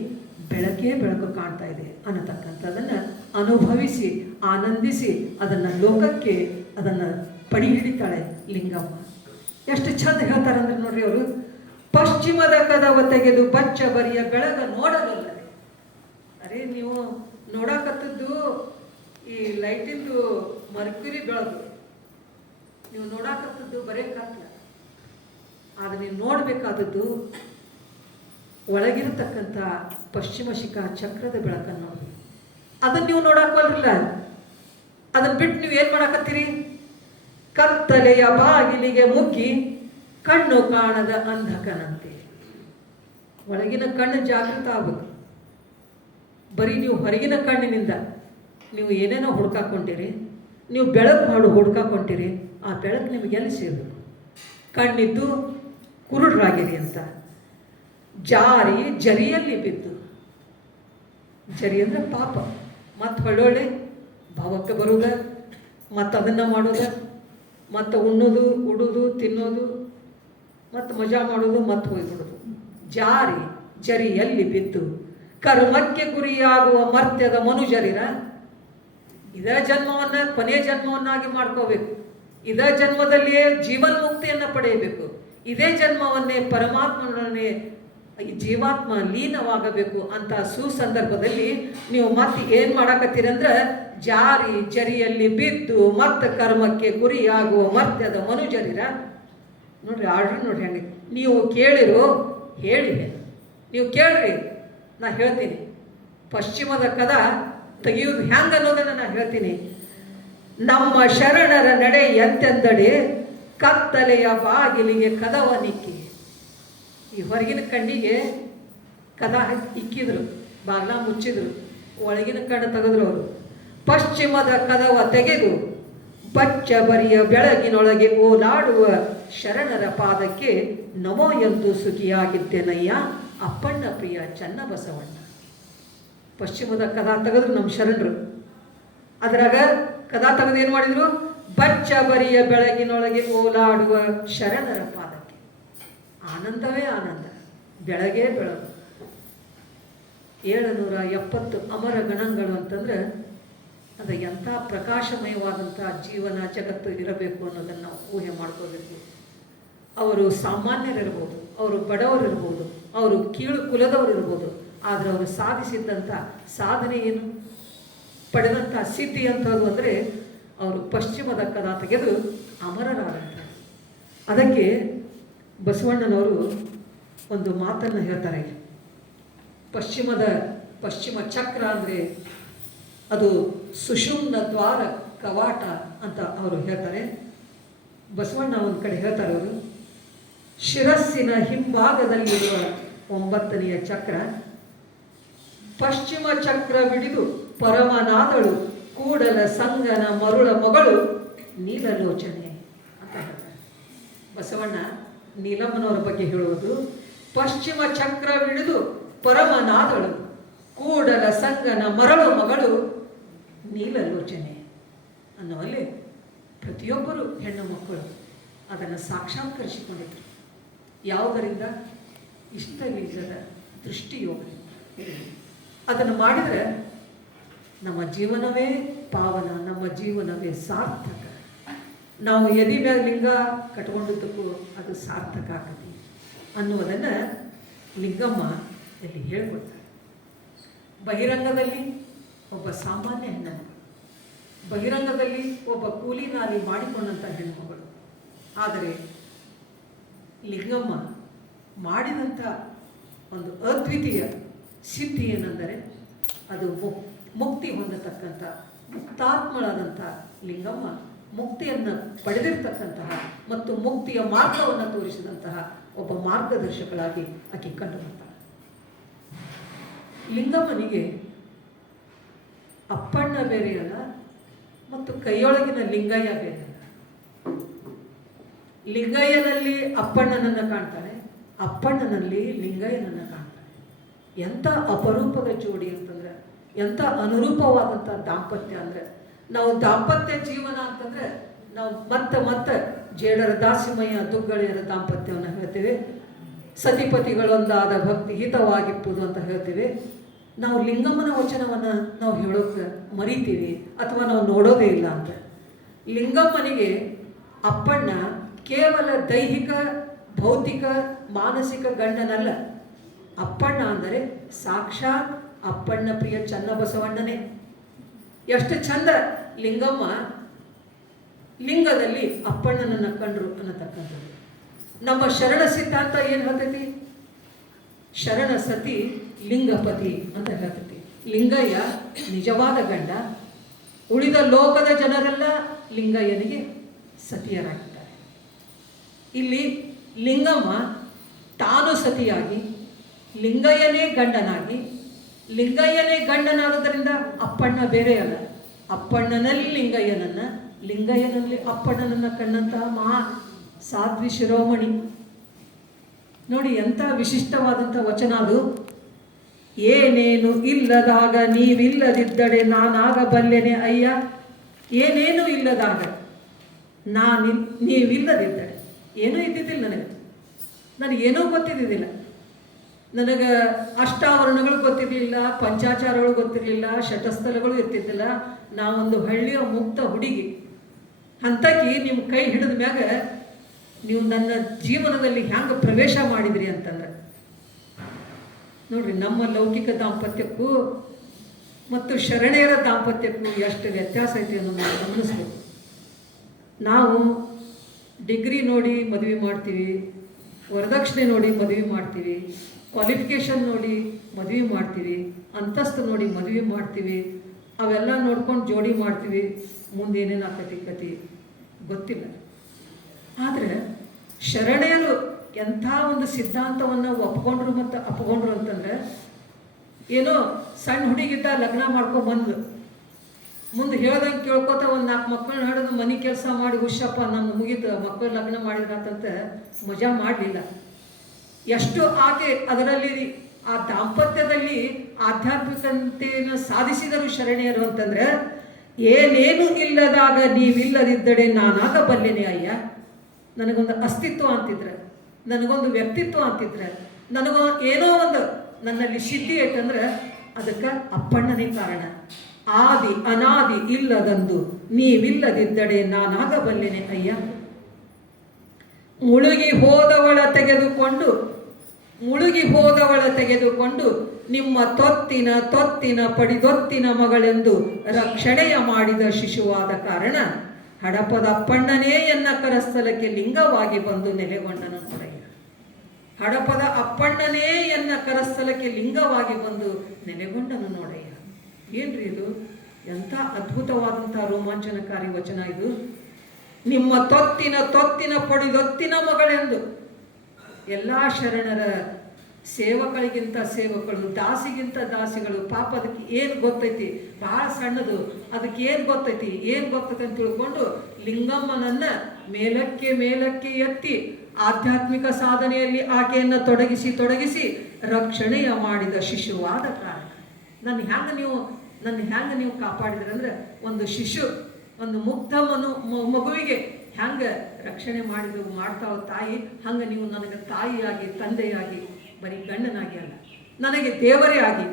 ಬೆಳಕು ಕಾಣ್ತಾ ಇದೆ ಅನ್ನತಕ್ಕಂಥದ್ದನ್ನು ಅನುಭವಿಸಿ ಆನಂದಿಸಿ ಅದನ್ನು ಲೋಕಕ್ಕೆ ಅದನ್ನು ಪಡಿ ಹಿಡಿತಾಳೆ ಲಿಂಗಮ್ಮ. ಎಷ್ಟು ಚಂದ ಹೇಳ್ತಾರೆ ಅಂದ್ರೆ ನೋಡ್ರಿ ಅವರು, ಪಶ್ಚಿಮದ ಕದವ ತೆಗೆದು ಬಚ್ಚ ಬರಿಯ ಬೆಳಗ ನೋಡಲಲ್ಲದೆ. ಅರೆ ನೀವು ನೋಡಕತ್ತದ್ದು ಈ ಲೈಟಿಂದು ಮರ್ಕ್ಯುರಿ ಬೆಳಗು, ನೀವು ನೋಡಕತ್ತದ್ದು ಬರೇ ಕತ್ಲ. ಆದರೆ ನೀವು ನೋಡಬೇಕಾದದ್ದು ಒಳಗಿರತಕ್ಕಂಥ ಪಶ್ಚಿಮ ಶಿಖಾ ಚಕ್ರದ ಬೆಳಕನ್ನು ನೋಡಿ. ಅದನ್ನು ನೀವು ನೋಡಕ್ಕಲ್ರಲ್ಲ, ಅದನ್ನು ಬಿಟ್ಟು ನೀವು ಏನು ಮಾಡಕತ್ತೀರಿ? ಕತ್ತಲೆಯ ಬಾಗಿಲಿಗೆ ಮುಗ್ಗಿ ಕಣ್ಣು ಕಾಣದ ಅಂಧಕನಂತೆ. ಒಳಗಿನ ಕಣ್ಣು ಜಾಗೃತ ಆಗಬೇಕು. ಬರೀ ನೀವು ಹೊರಗಿನ ಕಣ್ಣಿನಿಂದ ನೀವು ಏನೇನೋ ಹುಡ್ಕಾಕೊಂಡಿರಿ, ನೀವು ಬೆಳಕು ಹುಡ್ಕಾಕೊಂಡಿರಿ, ಆ ಬೆಳಕು ನಿಮಗೆ ಎಲ್ಲಿ ಸೇರಬೇಕು? ಕಣ್ಣಿದ್ದು ಕುರುಡರಾಗಿರಿ ಅಂತ. ಜಾರಿ ಜರಿಯಲ್ಲಿ ಬಿದ್ದು, ಜರಿ ಅಂದರೆ ಪಾಪ, ಮತ್ತು ಹೊಳ್ಳೊಳ್ಳೆ ಭಾವಕ್ಕೆ ಬರುವುದ, ಮತ್ತು ಅದನ್ನು ಮಾಡೋದ, ಮತ್ತು ಉಣ್ಣೋದು ಉಡೋದು ತಿನ್ನೋದು ಮತ್ತು ಮಜಾ ಮಾಡೋದು ಮತ್ತು ಹೋಗ್ಬಿಡೋದು. ಜಾರಿ ಜರಿಯಲ್ಲಿ ಬಿದ್ದು ಕರ್ಮಕ್ಕೆ ಗುರಿಯಾಗುವ ಮರ್ತ್ಯದ ಮನುಜರಿರ ಇದೇ ಜನ್ಮವನ್ನು ಕೊನೆಯ ಜನ್ಮವನ್ನಾಗಿ ಮಾಡ್ಕೋಬೇಕು. ಇದೇ ಜನ್ಮದಲ್ಲಿಯೇ ಜೀವನ್ಮುಕ್ತಿಯನ್ನು ಪಡೆಯಬೇಕು. ಇದೇ ಜನ್ಮವನ್ನೇ ಪರಮಾತ್ಮನನ್ನೇ ಜೀವಾತ್ಮ ಲೀನವಾಗಬೇಕು ಅಂತ ಸುಸಂದರ್ಭದಲ್ಲಿ ನೀವು ಮತ್ತೆ ಏನು ಮಾಡಕತ್ತೀರಂದ್ರೆ ಜಾರಿ ಜರಿಯಲ್ಲಿ ಬಿದ್ದು ಮತ್ತೆ ಕರ್ಮಕ್ಕೆ ಗುರಿಯಾಗುವ ಮರ್ತ್ಯದ ಮನುಜರಿರ. ನೋಡ್ರಿ ಆರ್ಡ್ರ್ ನೋಡ್ರಿ ಹಂಗೆ ನೀವು ಕೇಳಿರೋ ಹೇಳಿದೆ, ನೀವು ಕೇಳ್ರಿ, ನಾ ಹೇಳ್ತೀನಿ. ಪಶ್ಚಿಮದ ಕದ ತೆಗೆಯುವುದು ಹ್ಯಾಂಗ ಅನ್ನೋದನ್ನು ನಾನು ಹೇಳ್ತೀನಿ. ನಮ್ಮ ಶರಣರ ನಡೆ ಎಂತೆಂದಡೆ ಕತ್ತಲೆಯ ಬಾಗಿಲಿಗೆ ಕದವ ನಿಕ್ಕಿ. ಈ ಹೊರಗಿನ ಕಣ್ಣಿಗೆ ಕದ ಇಕ್ಕಿದ್ರು, ಬಾಗ್ಲ ಮುಚ್ಚಿದ್ರು, ಒಳಗಿನ ಕಣ್ಣು ತೆಗೆದ್ರು ಅವರು. ಪಶ್ಚಿಮದ ಕದವ ತೆಗೆದು ಬಚ್ಚ ಬರಿಯ ಬೆಳಗಿನೊಳಗೆ ಓಲಾಡುವ ಶರಣರ ಪಾದಕ್ಕೆ ನಮೋ ಎಂದು ಸುಖಿಯಾಗಿದ್ದೇನಯ್ಯ ಅಪ್ಪಣ್ಣ ಪ್ರಿಯ ಚನ್ನಬಸವಣ್ಣ. ಪಶ್ಚಿಮದ ಕದ ತೆಗೆದ್ರು ನಮ್ಮ ಶರಣರು. ಅದರಾಗ ಕದ ತೆಗೆದು ಏನು ಮಾಡಿದ್ರು? ಬಚ್ಚ ಬರಿಯ ಬೆಳಗಿನೊಳಗೆ ಓಲಾಡುವ ಶರಣರ ಪಾದಕ್ಕೆ. ಆನಂದವೇ ಆನಂದ, ಬೆಳಗೇ ಬೆಳಗು. 770 ಅಮರ ಗಣಗಳು ಅಂತಂದ್ರೆ ಅದು ಎಂಥ ಪ್ರಕಾಶಮಯವಾದಂಥ ಜೀವನ ಜಗತ್ತು ಇರಬೇಕು ಅನ್ನೋದನ್ನು ನಾವು ಊಹೆ ಮಾಡ್ಕೋಬೇಕು. ಅವರು ಸಾಮಾನ್ಯರಿರ್ಬೋದು, ಅವರು ಬಡವರಿರ್ಬೋದು, ಅವರು ಕೀಳು ಕುಲದವರು ಇರ್ಬೋದು, ಆದರೆ ಅವರು ಸಾಧಿಸಿದ್ದಂಥ ಸಾಧನೆ ಏನು, ಪಡೆದಂಥ ಸಿದ್ಧಿ ಅಂಥದ್ದು ಅಂದರೆ ಅವರು ಪಶ್ಚಿಮದ ಕದ ತೆಗೆದು ಅಮರರಾದಂಥ. ಅದಕ್ಕೆ ಬಸವಣ್ಣನವರು ಒಂದು ಮಾತನ್ನು ಹೇಳ್ತಾರೆ. ಪಶ್ಚಿಮ ಚಕ್ರ ಅಂದರೆ ಅದು ಸುಷುಮ್ನ ದ್ವಾರ ಕವಾಟ ಅಂತ ಅವರು ಹೇಳ್ತಾರೆ. ಬಸವಣ್ಣ ಒಂದು ಕಡೆ ಹೇಳ್ತಾರೆ ಅವರು, ಶಿರಸ್ಸಿನ ಹಿಂಭಾಗದಲ್ಲಿರುವ 9ನೆಯ ಚಕ್ರ ಪಶ್ಚಿಮ ಚಕ್ರವಿಡಿದು ಪರಮನಾದಳು ಕೂಡಲ ಸಂಗನ ಮರುಳ ಮಗಳು ನೀಲಲೋಚನೆ ಅಂತ ಹೇಳ್ತಾರೆ. ಬಸವಣ್ಣ ನೀಲಮ್ಮನವರ ಬಗ್ಗೆ ಹೇಳುವುದು, ಪಶ್ಚಿಮ ಚಕ್ರವಿಡಿದು ಪರಮನಾದಳು ಕೂಡಲ ಸಂಗನ ಮರಳು ಮಗಳು ನೀಲಲೋಚನೆ ಅನ್ನುವಲ್ಲಿ ಪ್ರತಿಯೊಬ್ಬರು ಹೆಣ್ಣು ಮಕ್ಕಳು ಅದನ್ನು ಸಾಕ್ಷಾತ್ಕರಿಸಿಕೊಂಡಿದ್ರು. ಯಾವುದರಿಂದ? ಇಷ್ಟಲಿಂಗದ ದೃಷ್ಟಿಯೋಗದಿಂದ. ಅದನ್ನು ಮಾಡಿದರೆ ನಮ್ಮ ಜೀವನವೇ ಪಾವನ, ನಮ್ಮ ಜೀವನವೇ ಸಾರ್ಥಕ. ನಾವು ಎದೆ ಮೇಲೆ ಲಿಂಗ ಕಟ್ಕೊಂಡಿದ್ದಕ್ಕೂ ಅದು ಸಾರ್ಥಕ ಆಗತ್ತೆ ಅನ್ನುವುದನ್ನು ಲಿಂಗಮ್ಮ ಇಲ್ಲಿ ಹೇಳ್ಕೊಡ್ತಾರೆ. ಬಹಿರಂಗದಲ್ಲಿ ಒಬ್ಬ ಸಾಮಾನ್ಯ ಹೆಣ್ಣು, ಬಹಿರಂಗದಲ್ಲಿ ಒಬ್ಬ ಕೂಲಿ ನಾಲಿ ಮಾಡಿಕೊಂಡಂಥ ಹೆಣ್ಣುಮಗಳು. ಆದರೆ ಲಿಂಗಮ್ಮ ಮಾಡಿದಂಥ ಒಂದು ಅದ್ವಿತೀಯ ಸಿದ್ಧಿ ಏನೆಂದರೆ ಅದು ಮುಕ್ತಿ ಹೊಂದತಕ್ಕಂಥ ಮುಕ್ತಾತ್ಮಳಾದಂಥ ಲಿಂಗಮ್ಮ ಮುಕ್ತಿಯನ್ನು ಪಡೆದಿರ್ತಕ್ಕಂತಹ ಮತ್ತು ಮುಕ್ತಿಯ ಮಾರ್ಗವನ್ನು ತೋರಿಸಿದಂತಹ ಒಬ್ಬ ಮಾರ್ಗದರ್ಶಕಳಾಗಿ ಆಕೆ ಕಂಡು ಬರ್ತಾಳೆ. ಲಿಂಗಮ್ಮನಿಗೆ ಅಪ್ಪಣ್ಣ ಬೇರೆಯಲ್ಲ ಮತ್ತು ಕೈಯೊಳಗಿನ ಲಿಂಗಯ್ಯ ಬೇರೆಯಲ್ಲ. ಲಿಂಗಯ್ಯನಲ್ಲಿ ಅಪ್ಪಣ್ಣನನ್ನು ಕಾಣ್ತಾಳೆ, ಅಪ್ಪಣ್ಣನಲ್ಲಿ ಲಿಂಗಯ್ಯನನ್ನು ಕಾಣ್ತಾಳೆ. ಎಂಥ ಅಪರೂಪದ ಜೋಡಿ ಅಂತಂದ್ರೆ, ಎಂಥ ಅನುರೂಪವಾದಂಥ ದಾಂಪತ್ಯ ಅಂದರೆ, ನಾವು ದಾಂಪತ್ಯ ಜೀವನ ಅಂತಂದರೆ ನಾವು ಮತ್ತೆ ಜೇಡರ ದಾಸಿಮಯ್ಯ ದುಗ್ಗಳೆಯರ ದಾಂಪತ್ಯವನ್ನು ಹೇಳ್ತೇವೆ. ಸತಿಪತಿಗಳೊಂದಾದ ಭಕ್ತಿ ಹಿತವಾಗಿಪ್ಪುದು ಅಂತ ಹೇಳ್ತೀವಿ. ನಾವು ಲಿಂಗಮ್ಮನ ವಚನವನ್ನು ನಾವು ಹೇಳೋಕೆ ಮರಿತೀವಿ ಅಥವಾ ನಾವು ನೋಡೋದೇ ಇಲ್ಲ ಅಂತ. ಲಿಂಗಮ್ಮನಿಗೆ ಅಪ್ಪಣ್ಣ ಕೇವಲ ದೈಹಿಕ, ಭೌತಿಕ, ಮಾನಸಿಕ ಗಂಡನಲ್ಲ. ಅಪ್ಪಣ್ಣ ಅಂದರೆ ಸಾಕ್ಷಾತ್ ಅಪ್ಪಣ್ಣ ಪ್ರಿಯ ಚನ್ನಬಸವಣ್ಣನೇ. ಎಷ್ಟು ಚಂದ ಲಿಂಗಮ್ಮ ಲಿಂಗದಲ್ಲಿ ಅಪ್ಪಣ್ಣನನ್ನು ಕಂಡ್ರು ಅನ್ನತಕ್ಕಂಥದ್ದು. ನಮ್ಮ ಶರಣ ಸಿದ್ಧಾಂತ ಏನು ಹೇಳ್ತೈತಿ? ಶರಣ ಸತಿ ಲಿಂಗಪತಿ ಅಂತ ಹೇಳ್ತೈತಿ. ಲಿಂಗಯ್ಯ ನಿಜವಾದ ಗಂಡ, ಉಳಿದ ಲೋಕದ ಜನರೆಲ್ಲ ಲಿಂಗಯ್ಯನಿಗೆ ಸತಿಯರಾಗಿದ್ದಾರೆ. ಇಲ್ಲಿ ಲಿಂಗಮ್ಮ ತಾನು ಸತಿಯಾಗಿ, ಲಿಂಗಯ್ಯನೇ ಗಂಡನಾಗಿ, ಲಿಂಗಯ್ಯನೇ ಗಂಡನಾದುದರಿಂದ ಅಪ್ಪಣ್ಣ ಬೇರೆ ಅಲ್ಲ. ಅಪ್ಪಣ್ಣನಲ್ಲಿ ಲಿಂಗಯ್ಯನನ್ನ, ಲಿಂಗಯ್ಯನಲ್ಲಿ ಅಪ್ಪಣ್ಣನನ್ನ ಕಂಡಂತಹ ಮಹಾ ಸಾಧ್ವಿ ಶಿರೋಮಣಿ. ನೋಡಿ ಎಂಥ ವಿಶಿಷ್ಟವಾದಂಥ ವಚನ ಅದು. ಏನೇನು ಇಲ್ಲದಾಗ ನೀವಿಲ್ಲದಿದ್ದಡೆ ನಾನಾಗಬಲ್ಲೆನೆ ಅಯ್ಯ. ಏನೇನು ಇಲ್ಲದಾಗ ನೀವಿಲ್ಲದಿದ್ದಡೆ, ಏನೂ ಇದ್ದಿದ್ದಿಲ್ಲ ನನಗೇನೂ ಗೊತ್ತಿದ್ದಿದ್ದಿಲ್ಲ. ನನಗೆ ಅಷ್ಟಾವರಣಗಳು ಗೊತ್ತಿರಲಿಲ್ಲ, ಪಂಚಾಚಾರಗಳು ಗೊತ್ತಿರಲಿಲ್ಲ, ಶತಸ್ಥಲಗಳು ಇರ್ತಿದ್ದಿಲ್ಲ. ನಾವೊಂದು ಹಳ್ಳಿಯ ಮುಕ್ತ ಹುಡುಗಿ. ಅಂಥಕ್ಕೆ ನಿಮ್ಮ ಕೈ ಹಿಡಿದ ಮ್ಯಾಗ ನೀವು ನನ್ನ ಜೀವನದಲ್ಲಿ ಹ್ಯಾಂಗೆ ಪ್ರವೇಶ ಮಾಡಿದ್ರಿ ಅಂತಂದ್ರೆ, ನೋಡ್ರಿ ನಮ್ಮ ಲೌಕಿಕ ದಾಂಪತ್ಯಕ್ಕೂ ಮತ್ತು ಶರಣೆಯರ ದಾಂಪತ್ಯಕ್ಕೂ ಎಷ್ಟು ವ್ಯತ್ಯಾಸ ಐತಿ ಅನ್ನೋದನ್ನು ಗಮನಿಸ್ಬೇಕು. ನಾವು ಡಿಗ್ರಿ ನೋಡಿ ಮದುವೆ ಮಾಡ್ತೀವಿ, ವರದಕ್ಷಿಣೆ ನೋಡಿ ಮದುವೆ ಮಾಡ್ತೀವಿ, ಕ್ವಾಲಿಫಿಕೇಷನ್ ನೋಡಿ ಮದುವೆ ಮಾಡ್ತೀವಿ, ಅಂತಸ್ತು ನೋಡಿ ಮದುವೆ ಮಾಡ್ತೀವಿ, ಅವೆಲ್ಲ ನೋಡ್ಕೊಂಡು ಜೋಡಿ ಮಾಡ್ತೀವಿ. ಮುಂದೆ ಏನೇನು ಆಕತಿ ಕತಿ ಗೊತ್ತಿಲ್ಲ. ಆದರೆ ಶರಣೆಯರು ಎಂಥ ಒಂದು ಸಿದ್ಧಾಂತವನ್ನು ಒಪ್ಕೊಂಡ್ರು ಮತ್ತು ಅಪ್ಕೊಂಡ್ರು ಅಂತಂದರೆ, ಏನೋ ಸಣ್ಣ ಹುಡುಗಿದ್ದ ಲಗ್ನ ಮಾಡ್ಕೊಂಬಂದು ಮುಂದೆ ಹೇಳ್ದಂಗೆ ಕೇಳ್ಕೊತ ಒಂದು 4 ಮಕ್ಕಳನ್ನ ಹಿಡಿದು ಮನೆ ಕೆಲಸ ಮಾಡಿ ಹುಷಪ್ಪ ನನ್ನ ಮುಗಿದು ಮಕ್ಕಳು ಲಗ್ನ ಮಾಡಿದ್ರಾತಂತ ಮಜಾ ಮಾಡಲಿಲ್ಲ. ಎಷ್ಟು ಆಕೆ ಅದರಲ್ಲಿ ಆ ದಾಂಪತ್ಯದಲ್ಲಿ ಆಧ್ಯಾತ್ಮಿಕತೆಯನ್ನು ಸಾಧಿಸಿದರು ಶರಣೆಯರು ಅಂತಂದ್ರೆ, ಏನೇನು ಇಲ್ಲದಾಗ ನೀವಿಲ್ಲದಿದ್ದಡೆ ನಾನಾಗಬಲ್ಲೆನೆ ಅಯ್ಯ. ನನಗೊಂದು ಅಸ್ತಿತ್ವ ಅಂತಿದ್ರೆ, ನನಗೊಂದು ವ್ಯಕ್ತಿತ್ವ ಅಂತಿದ್ರೆ, ಏನೋ ಒಂದು ನನ್ನಲ್ಲಿ ಸಿದ್ಧಿ ಐತಂದ್ರೆ ಅದಕ್ಕೆ ಅಪ್ಪಣ್ಣನೇ ಕಾರಣ. ಆದಿ ಅನಾದಿ ಇಲ್ಲದಂದು ನೀವಿಲ್ಲದಿದ್ದಡೆ ನಾನಾಗಬಲ್ಲೆನೆ ಅಯ್ಯ. ಮುಳುಗಿ ಹೋದವಳ ತೆಗೆದುಕೊಂಡು ನಿಮ್ಮ ತೊತ್ತಿನ ಪಡಿದೊತ್ತಿನ ಮಗಳೆಂದು ರಕ್ಷಣೆಯ ಮಾಡಿದ ಶಿಶುವಾದ ಕಾರಣ ಹಡಪದ ಅಪ್ಪಣ್ಣನೇ ಎನ್ನ ಕರಸ್ಥಲಕ್ಕೆ ಲಿಂಗವಾಗಿ ಬಂದು ನೆಲೆಗೊಂಡನು ನೋಡಯ್ಯ. ಹಡಪದ ಅಪ್ಪಣ್ಣನೇ ಎನ್ನ ಕರಸ್ಥಲಕ್ಕೆ ಲಿಂಗವಾಗಿ ಬಂದು ನೆಲೆಗೊಂಡನು ನೋಡಯ್ಯ. ಏನ್ರಿ ಇದು? ಎಂಥ ಅದ್ಭುತವಾದಂಥ ರೋಮಾಂಚನಕಾರಿ ವಚನ ಇದು. ನಿಮ್ಮ ತೊತ್ತಿನ ಪಡಿದೊತ್ತಿನ ಮಗಳೆಂದು. ಎಲ್ಲ ಶರಣರ ಸೇವಕಳಿಗಿಂತ ಸೇವಕಳು, ದಾಸಿಗಿಂತ ದಾಸಿಗಳು. ಪಾಪ ಅದಕ್ಕೆ ಏನು ಗೊತ್ತೈತಿ? ಬಹಳ ಸಣ್ಣದು. ಅದಕ್ಕೆ ಏನು ಗೊತ್ತೈತಿ ಅಂತ ತಿಳ್ಕೊಂಡು ಲಿಂಗಮ್ಮನನ್ನ ಮೇಲಕ್ಕೆ ಎತ್ತಿ ಆಧ್ಯಾತ್ಮಿಕ ಸಾಧನೆಯಲ್ಲಿ ಆಕೆಯನ್ನು ತೊಡಗಿಸಿ ರಕ್ಷಣೆಯ ಮಾಡಿದ ಶಿಶುವಾದ ಕಾರಣ. ನನ್ನ ಹ್ಯಾಂಗ ನೀವು ಕಾಪಾಡಿದ್ರಿ ಅಂದ್ರೆ, ಒಂದು ಶಿಶು, ಒಂದು ಮುಗ್ಧ ಮಗುವಿಗೆ ಹ್ಯಾಂಗೆ ರಕ್ಷಣೆ ಮಾಡ್ತಾವ ತಾಯಿ, ಹಂಗೆ ನೀವು ನನಗೆ ತಾಯಿಯಾಗಿ, ತಂದೆಯಾಗಿ, ಬರೀ ಗಂಡನಾಗಿ ಅಲ್ಲ, ನನಗೆ ದೇವರೇ ಆಗಿ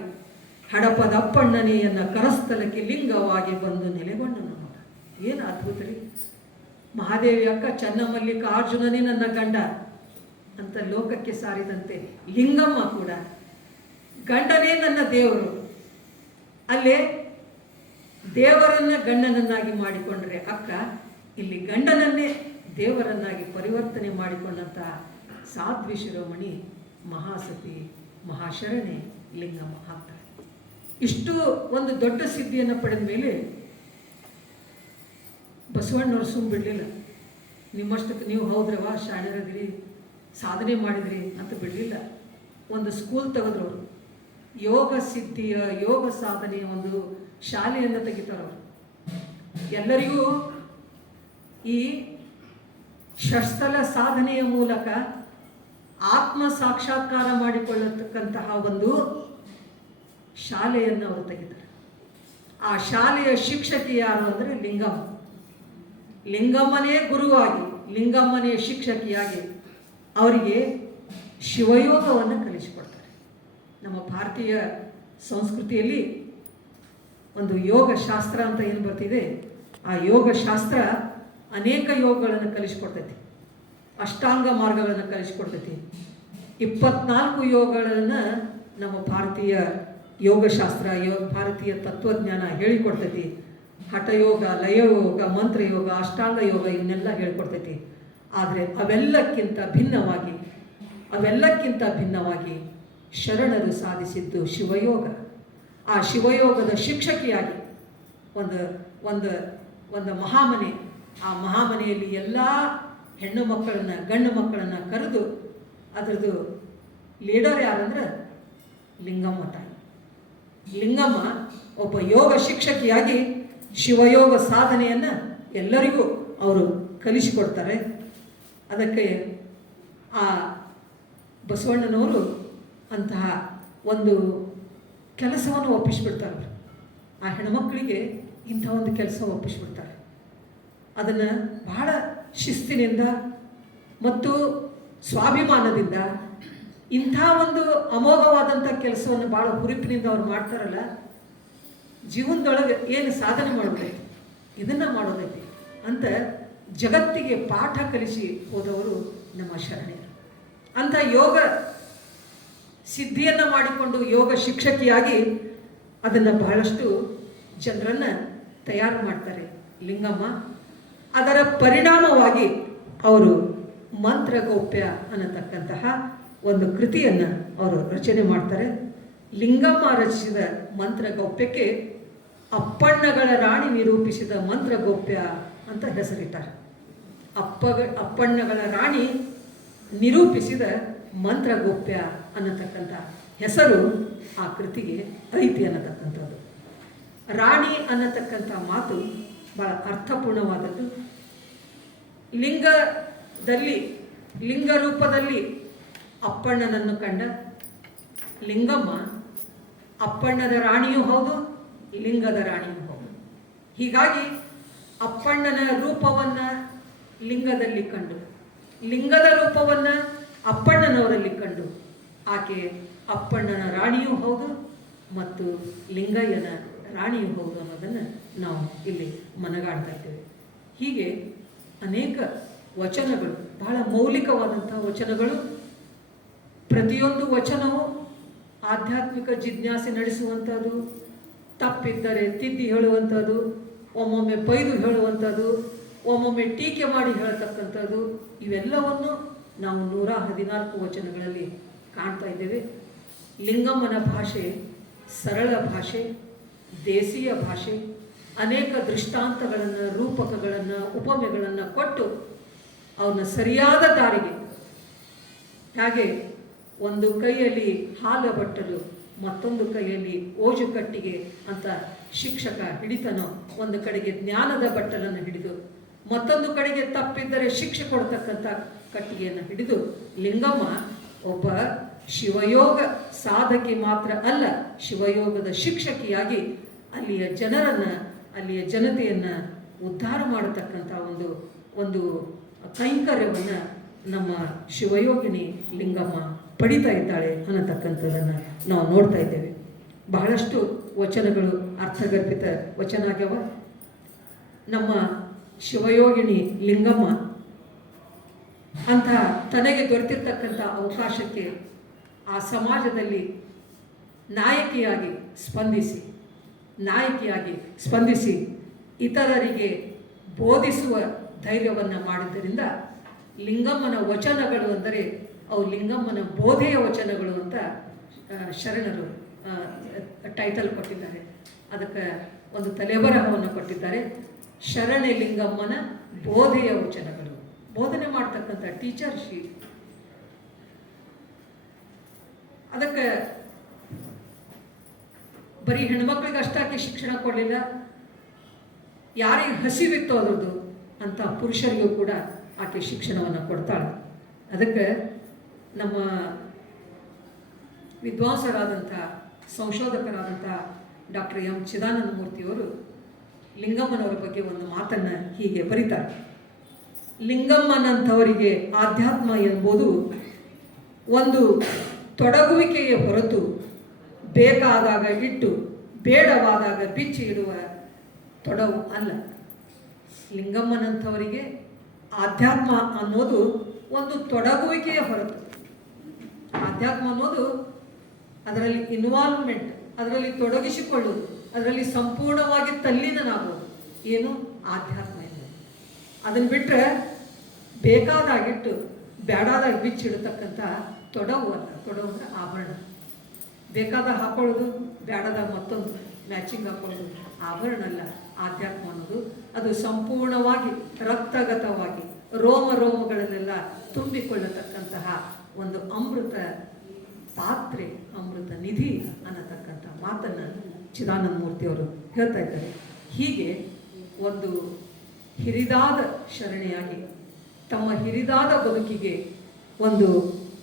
ಹಡಪದ ಅಪ್ಪಣ್ಣನೆಯನ್ನ ಕರಸ್ಥಲಕ್ಕೆ ಲಿಂಗವಾಗಿ ಬಂದು ನೆಲೆಗೊಂಡನು ನೋಡ. ಏನು ಅದ್ಭುತ ರೀ! ಮಹಾದೇವಿ ಅಕ್ಕ ಚನ್ನಮಲ್ಲಿಕಾರ್ಜುನನೇ ನನ್ನ ಗಂಡ ಅಂತ ಲೋಕಕ್ಕೆ ಸಾರಿದಂತೆ ಲಿಂಗಮ್ಮ ಕೂಡ ಗಂಡನೇ ನನ್ನ ದೇವರು. ಅಲ್ಲೇ ದೇವರನ್ನ ಗಂಡನನ್ನಾಗಿ ಮಾಡಿಕೊಂಡ್ರೆ ಅಕ್ಕ, ಇಲ್ಲಿ ಗಂಡನನ್ನೇ ದೇವರನ್ನಾಗಿ ಪರಿವರ್ತನೆ ಮಾಡಿಕೊಂಡಂಥ ಸಾಧ್ವಿ ಶಿರೋಮಣಿ ಮಹಾಸತಿ, ಮಹಾಶರಣೆ ಲಿಂಗಮ್ಮ ಆಗ್ತಾರೆ. ಇಷ್ಟು ಒಂದು ದೊಡ್ಡ ಸಿದ್ಧಿಯನ್ನು ಪಡೆದ ಮೇಲೆ ಬಸವಣ್ಣವ್ರು ಸುಮ್ಮ ಬಿಡಲಿಲ್ಲ. ನಿಮ್ಮಷ್ಟಕ್ಕೆ ನೀವು ಹೌದ್ರವ, ಶಾಣರದಿರಿ, ಸಾಧನೆ ಮಾಡಿದ್ರಿ ಅಂತ ಬಿಡಲಿಲ್ಲ. ಒಂದು ಸ್ಕೂಲ್ ತೆಗೆದ್ರು. ಯೋಗ ಸಿದ್ಧಿಯ, ಯೋಗ ಸಾಧನೆಯ ಒಂದು ಶಾಲೆಯನ್ನು ತೆಗಿತಾರವರು. ಎಲ್ಲರಿಗೂ ಈ ಷಟ್ಸ್ಥಲ ಸಾಧನೆಯ ಮೂಲಕ ಆತ್ಮ ಸಾಕ್ಷಾತ್ಕಾರ ಮಾಡಿಕೊಳ್ಳತಕ್ಕಂತಹ ಒಂದು ಶಾಲೆಯನ್ನು ಅವರು ತೆಗಿತಾರೆ. ಆ ಶಾಲೆಯ ಶಿಕ್ಷಕಿ ಯಾರು ಅಂದರೆ ಲಿಂಗಮ್ಮ. ಲಿಂಗಮ್ಮನೇ ಗುರುವಾಗಿ, ಲಿಂಗಮ್ಮನೇ ಶಿಕ್ಷಕಿಯಾಗಿ ಅವರಿಗೆ ಶಿವಯೋಗವನ್ನು ಕಲಿಸಿಕೊಡ್ತಾರೆ. ನಮ್ಮ ಭಾರತೀಯ ಸಂಸ್ಕೃತಿಯಲ್ಲಿ ಒಂದು ಯೋಗ ಶಾಸ್ತ್ರ ಅಂತ ಏನು ಬರ್ತಿದೆ, ಆ ಯೋಗ ಶಾಸ್ತ್ರ ಅನೇಕ ಯೋಗಗಳನ್ನು ಕಲಿಸಿಕೊಡ್ತೈತಿ, ಅಷ್ಟಾಂಗ ಮಾರ್ಗಗಳನ್ನು ಕಲಿಸಿಕೊಡ್ತೈತಿ. 24 ಯೋಗಗಳನ್ನು ನಮ್ಮ ಭಾರತೀಯ ಯೋಗಶಾಸ್ತ್ರ, ಭಾರತೀಯ ತತ್ವಜ್ಞಾನ ಹೇಳಿಕೊಡ್ತೈತಿ. ಹಠಯೋಗ, ಲಯಯೋಗ, ಮಂತ್ರಯೋಗ, ಅಷ್ಟಾಂಗ ಯೋಗ ಇವನ್ನೆಲ್ಲ ಹೇಳಿಕೊಡ್ತೈತಿ. ಆದರೆ ಅವೆಲ್ಲಕ್ಕಿಂತ ಭಿನ್ನವಾಗಿ ಶರಣರು ಸಾಧಿಸಿದ್ದು ಶಿವಯೋಗ. ಆ ಶಿವಯೋಗದ ಶಿಕ್ಷಕಿಯಾಗಿ ಒಂದು ಮಹಾಮನೆ, ಆ ಮಹಾಮನೆಯಲ್ಲಿ ಎಲ್ಲ ಹೆಣ್ಣು ಮಕ್ಕಳನ್ನು, ಗಂಡು ಮಕ್ಕಳನ್ನು ಕರೆದು ಅದರದ್ದು ಲೀಡರ್ ಯಾರಂದ್ರೆ ಲಿಂಗಮ್ಮ ತಾಯಿ. ಲಿಂಗಮ್ಮ ಒಬ್ಬ ಯೋಗ ಶಿಕ್ಷಕಿಯಾಗಿ ಶಿವಯೋಗ ಸಾಧನೆಯನ್ನು ಎಲ್ಲರಿಗೂ ಅವರು ಕಲಿಸಿಕೊಡ್ತಾರೆ. ಅದಕ್ಕೆ ಆ ಬಸವಣ್ಣನವರು ಅಂತಹ ಒಂದು ಕೆಲಸವನ್ನು ಒಪ್ಪಿಸ್ಬಿಡ್ತಾರೆ. ಆ ಹೆಣ್ಮಕ್ಕಳಿಗೆ ಇಂಥ ಒಂದು ಕೆಲಸ ಒಪ್ಪಿಸ್ಬಿಡ್ತಾರೆ. ಅದನ್ನು ಬಹಳ ಶಿಸ್ತಿನಿಂದ ಮತ್ತು ಸ್ವಾಭಿಮಾನದಿಂದ ಇಂಥ ಒಂದು ಅಮೋಘವಾದಂಥ ಕೆಲಸವನ್ನು ಭಾಳ ಹುರುಪಿನಿಂದ ಅವ್ರು ಮಾಡ್ತಾರಲ್ಲ, ಜೀವನದೊಳಗೆ ಏನು ಸಾಧನೆ ಮಾಡೋದೈತಿ, ಇದನ್ನು ಮಾಡೋದೈತಿ ಅಂತ ಜಗತ್ತಿಗೆ ಪಾಠ ಕಲಿಸಿ ಹೋದವರು ನಮ್ಮ ಶರಣೆಯರು. ಅಂಥ ಯೋಗ ಸಿದ್ಧಿಯನ್ನು ಮಾಡಿಕೊಂಡು ಯೋಗ ಶಿಕ್ಷಕಿಯಾಗಿ ಅದನ್ನು ಬಹಳಷ್ಟು ಜನರನ್ನು ತಯಾರು ಮಾಡ್ತಾರೆ ಲಿಂಗಮ್ಮ. ಅದರ ಪರಿಣಾಮವಾಗಿ ಅವರು ಮಂತ್ರಗೌಪ್ಯ ಅನ್ನತಕ್ಕಂತಹ ಒಂದು ಕೃತಿಯನ್ನು ಅವರು ರಚನೆ ಮಾಡ್ತಾರೆ. ಲಿಂಗಮ್ಮ ರಚಿಸಿದ ಮಂತ್ರಗೌಪ್ಯಕ್ಕೆ ಅಪ್ಪಣ್ಣಗಳ ರಾಣಿ ನಿರೂಪಿಸಿದ ಮಂತ್ರಗೌಪ್ಯ ಅಂತ ಹೆಸರಿಟ್ಟಾರೆ. ಅಪ್ಪಣ್ಣಗಳ ರಾಣಿ ನಿರೂಪಿಸಿದ ಮಂತ್ರಗೌಪ್ಯ ಅನ್ನತಕ್ಕಂಥ ಹೆಸರು ಆ ಕೃತಿಗೆ ಐತಿ ಅನ್ನತಕ್ಕಂಥದ್ದು. ರಾಣಿ ಅನ್ನತಕ್ಕಂಥ ಮಾತು ಬಹಳ ಅರ್ಥಪೂರ್ಣವಾದದ್ದು. ಲಿಂಗ ರೂಪದಲ್ಲಿ ಅಪ್ಪಣ್ಣನನ್ನು ಕಂಡ ಲಿಂಗಮ್ಮ ಅಪ್ಪಣ್ಣದ ರಾಣಿಯೂ ಹೌದು, ಲಿಂಗದ ರಾಣಿಯೂ ಹೌದು. ಹೀಗಾಗಿ ಅಪ್ಪಣ್ಣನ ರೂಪವನ್ನು ಲಿಂಗದಲ್ಲಿ ಕಂಡು, ಲಿಂಗದ ರೂಪವನ್ನು ಅಪ್ಪಣ್ಣನವರಲ್ಲಿ ಕಂಡು ಆಕೆ ಅಪ್ಪಣ್ಣನ ರಾಣಿಯೂ ಹೌದು ಮತ್ತು ಲಿಂಗಯ್ಯನ ರಾಣಿಯೂ ಹೌದು ಅನ್ನೋದನ್ನು ನಾವು ಇಲ್ಲಿ ಮನಗಾಡ್ತಾ ಇದ್ದೇವೆ. ಹೀಗೆ ಅನೇಕ ವಚನಗಳು, ಬಹಳ ಮೌಲಿಕವಾದಂಥ ವಚನಗಳು. ಪ್ರತಿಯೊಂದು ವಚನವು ಆಧ್ಯಾತ್ಮಿಕ ಜಿಜ್ಞಾಸೆ ನಡೆಸುವಂಥದ್ದು, ತಪ್ಪಿದ್ದರೆ ತಿದ್ದಿ ಹೇಳುವಂಥದ್ದು, ಒಮ್ಮೊಮ್ಮೆ ಬೈದು ಹೇಳುವಂಥದ್ದು, ಒಮ್ಮೊಮ್ಮೆ ಟೀಕೆ ಮಾಡಿ ಹೇಳತಕ್ಕಂಥದ್ದು. ಇವೆಲ್ಲವನ್ನು ನಾವು 114 ವಚನಗಳಲ್ಲಿ ಕಾಣ್ತಾ ಇದ್ದೇವೆ. ಲಿಂಗಮ್ಮನ ಭಾಷೆ ಸರಳ ಭಾಷೆ, ದೇಸೀಯ ಭಾಷೆ. ಅನೇಕ ದೃಷ್ಟಾಂತಗಳನ್ನು, ರೂಪಕಗಳನ್ನು, ಉಪಮೆಗಳನ್ನು ಕೊಟ್ಟು ಅವನ್ನ ಸರಿಯಾದ ದಾರಿಗೆ, ಹಾಗೆ ಒಂದು ಕೈಯಲ್ಲಿ ಹಾಲು ಬಟ್ಟಲು ಮತ್ತೊಂದು ಕೈಯಲ್ಲಿ ಓಜು ಕಟ್ಟಿಗೆ ಅಂತ ಶಿಕ್ಷಕ ಹಿಡಿತನೋ, ಒಂದು ಕಡೆಗೆ ಜ್ಞಾನದ ಬಟ್ಟಲನ್ನು ಹಿಡಿದು ಮತ್ತೊಂದು ಕಡೆಗೆ ತಪ್ಪಿದ್ದರೆ ಶಿಕ್ಷೆ ಕೊಡ್ತಕ್ಕಂಥ ಕಟ್ಟಿಗೆಯನ್ನು ಹಿಡಿದು ಲಿಂಗಮ್ಮ ಒಬ್ಬ ಶಿವಯೋಗ ಸಾಧಕಿ ಮಾತ್ರ ಅಲ್ಲ, ಶಿವಯೋಗದ ಶಿಕ್ಷಕಿಯಾಗಿ ಅಲ್ಲಿಯ ಜನತೆಯನ್ನು ಉದ್ಧಾರ ಮಾಡತಕ್ಕಂಥ ಒಂದು ಕೈಂಕರ್ಯವನ್ನು ನಮ್ಮ ಶಿವಯೋಗಿನಿ ಲಿಂಗಮ್ಮ ಪಡಿತಾ ಇದ್ದಾಳೆ ಅನ್ನತಕ್ಕಂಥದ್ದನ್ನು ನಾವು ನೋಡ್ತಾ ಇದ್ದೇವೆ. ಬಹಳಷ್ಟು ವಚನಗಳು ಅರ್ಥಗರ್ಭಿತ ವಚನ ಆಗ್ಯವ. ನಮ್ಮ ಶಿವಯೋಗಿನಿ ಲಿಂಗಮ್ಮ ಅಂತ ತನಗೆ ದೊರೆತಿರ್ತಕ್ಕಂಥ ಅವಕಾಶಕ್ಕೆ ಆ ಸಮಾಜದಲ್ಲಿ ನಾಯಕಿಯಾಗಿ ಸ್ಪಂದಿಸಿ ಇತರರಿಗೆ ಬೋಧಿಸುವ ಧೈರ್ಯವನ್ನು ಮಾಡಿದ್ದರಿಂದ ಲಿಂಗಮ್ಮನ ವಚನಗಳು ಅಂದರೆ ಅವು ಲಿಂಗಮ್ಮನ ಬೋಧೆಯ ವಚನಗಳು ಅಂತ ಶರಣರು ಟೈಟಲ್ ಕೊಟ್ಟಿದ್ದಾರೆ. ಅದಕ್ಕೆ ಒಂದು ತಲೆಬರಹವನ್ನು ಕೊಟ್ಟಿದ್ದಾರೆ, ಶರಣೆ ಲಿಂಗಮ್ಮನ ಬೋಧೆಯ ವಚನಗಳು. ಬೋಧನೆ ಮಾಡ್ತಕ್ಕಂಥ ಟೀಚರ್ ಶಿ. ಅದಕ್ಕೆ ಬರೀ ಹೆಣ್ಮಕ್ಳಿಗೆ ಅಷ್ಟಾಗಿ ಶಿಕ್ಷಣ ಕೊಡಲಿಲ್ಲ, ಯಾರಿಗೆ ಹಸಿವಿತ್ತು ಅದ್ರದ್ದು ಅಂತ ಪುರುಷರಿಗೂ ಕೂಡ ಆಕೆ ಶಿಕ್ಷಣವನ್ನು ಕೊಡ್ತಾಳೆ. ಅದಕ್ಕೆ ನಮ್ಮ ವಿದ್ವಾಂಸರಾದಂಥ ಸಂಶೋಧಕರಾದಂಥ ಡಾಕ್ಟರ್ ಎಂ ಚಿದಾನಂದ ಮೂರ್ತಿಯವರು ಲಿಂಗಮ್ಮನವರ ಬಗ್ಗೆ ಒಂದು ಮಾತನ್ನು ಹೀಗೆ ಬರೀತಾರೆ. ಲಿಂಗಮ್ಮನಂಥವರಿಗೆ ಆಧ್ಯಾತ್ಮ ಎಂಬುದು ಒಂದು ತೊಡಗುವಿಕೆಯ ಹೊರತು ಬೇಕಾದಾಗ ಇಟ್ಟು ಬೇಡವಾದಾಗ ಬಿಚ್ಚಿ ಇಡುವ ತೊಡವು ಅಲ್ಲ. ಲಿಂಗಮ್ಮನಂಥವರಿಗೆ ಆಧ್ಯಾತ್ಮ ಅನ್ನೋದು ಒಂದು ತೊಡಗುವಿಕೆಯ ಹೊರತು. ಆಧ್ಯಾತ್ಮ ಅನ್ನೋದು ಅದರಲ್ಲಿ ಇನ್ವಾಲ್ವ್ಮೆಂಟ್, ಅದರಲ್ಲಿ ತೊಡಗಿಸಿಕೊಳ್ಳುವುದು, ಅದರಲ್ಲಿ ಸಂಪೂರ್ಣವಾಗಿ ತಲ್ಲೀನನಾಗುವುದು ಏನು ಆಧ್ಯಾತ್ಮ ಇದೆ. ಅದನ್ನು ಬಿಟ್ಟರೆ ಬೇಕಾದಾಗಿಟ್ಟು ಬೇಡಾದಾಗ ಬಿಚ್ಚಿಡತಕ್ಕಂಥ ತೊಡವು ಅಲ್ಲ. ತೊಡವು ಅಂದರೆ ಆಭರಣ. ಬೇಕಾದಾಗ ಹಾಕೊಳ್ಳೋದು, ಬೇಡದಾಗ ಮತ್ತೊಂದು ಮ್ಯಾಚಿಂಗ್ ಹಾಕೊಳ್ಳೋದು ಆಭರಣ ಅಲ್ಲ. ಆಧ್ಯಾತ್ಮ ಅನ್ನೋದು ಅದು ಸಂಪೂರ್ಣವಾಗಿ ರಕ್ತಗತವಾಗಿ ರೋಮ ರೋಮಗಳಲ್ಲೆಲ್ಲ ತುಂಬಿಕೊಳ್ಳತಕ್ಕಂತಹ ಒಂದು ಅಮೃತ ಪಾತ್ರೆ, ಅಮೃತ ನಿಧಿ ಅನ್ನತಕ್ಕಂಥ ಮಾತನ್ನು ಚಿದಾನಂದ ಮೂರ್ತಿಯವರು ಹೇಳ್ತಾ ಇದ್ದಾರೆ. ಹೀಗೆ ಒಂದು ಹಿರಿದಾದ ಶರಣೆಯಾಗಿ ತಮ್ಮ ಹಿರಿದಾದ ಬದುಕಿಗೆ ಒಂದು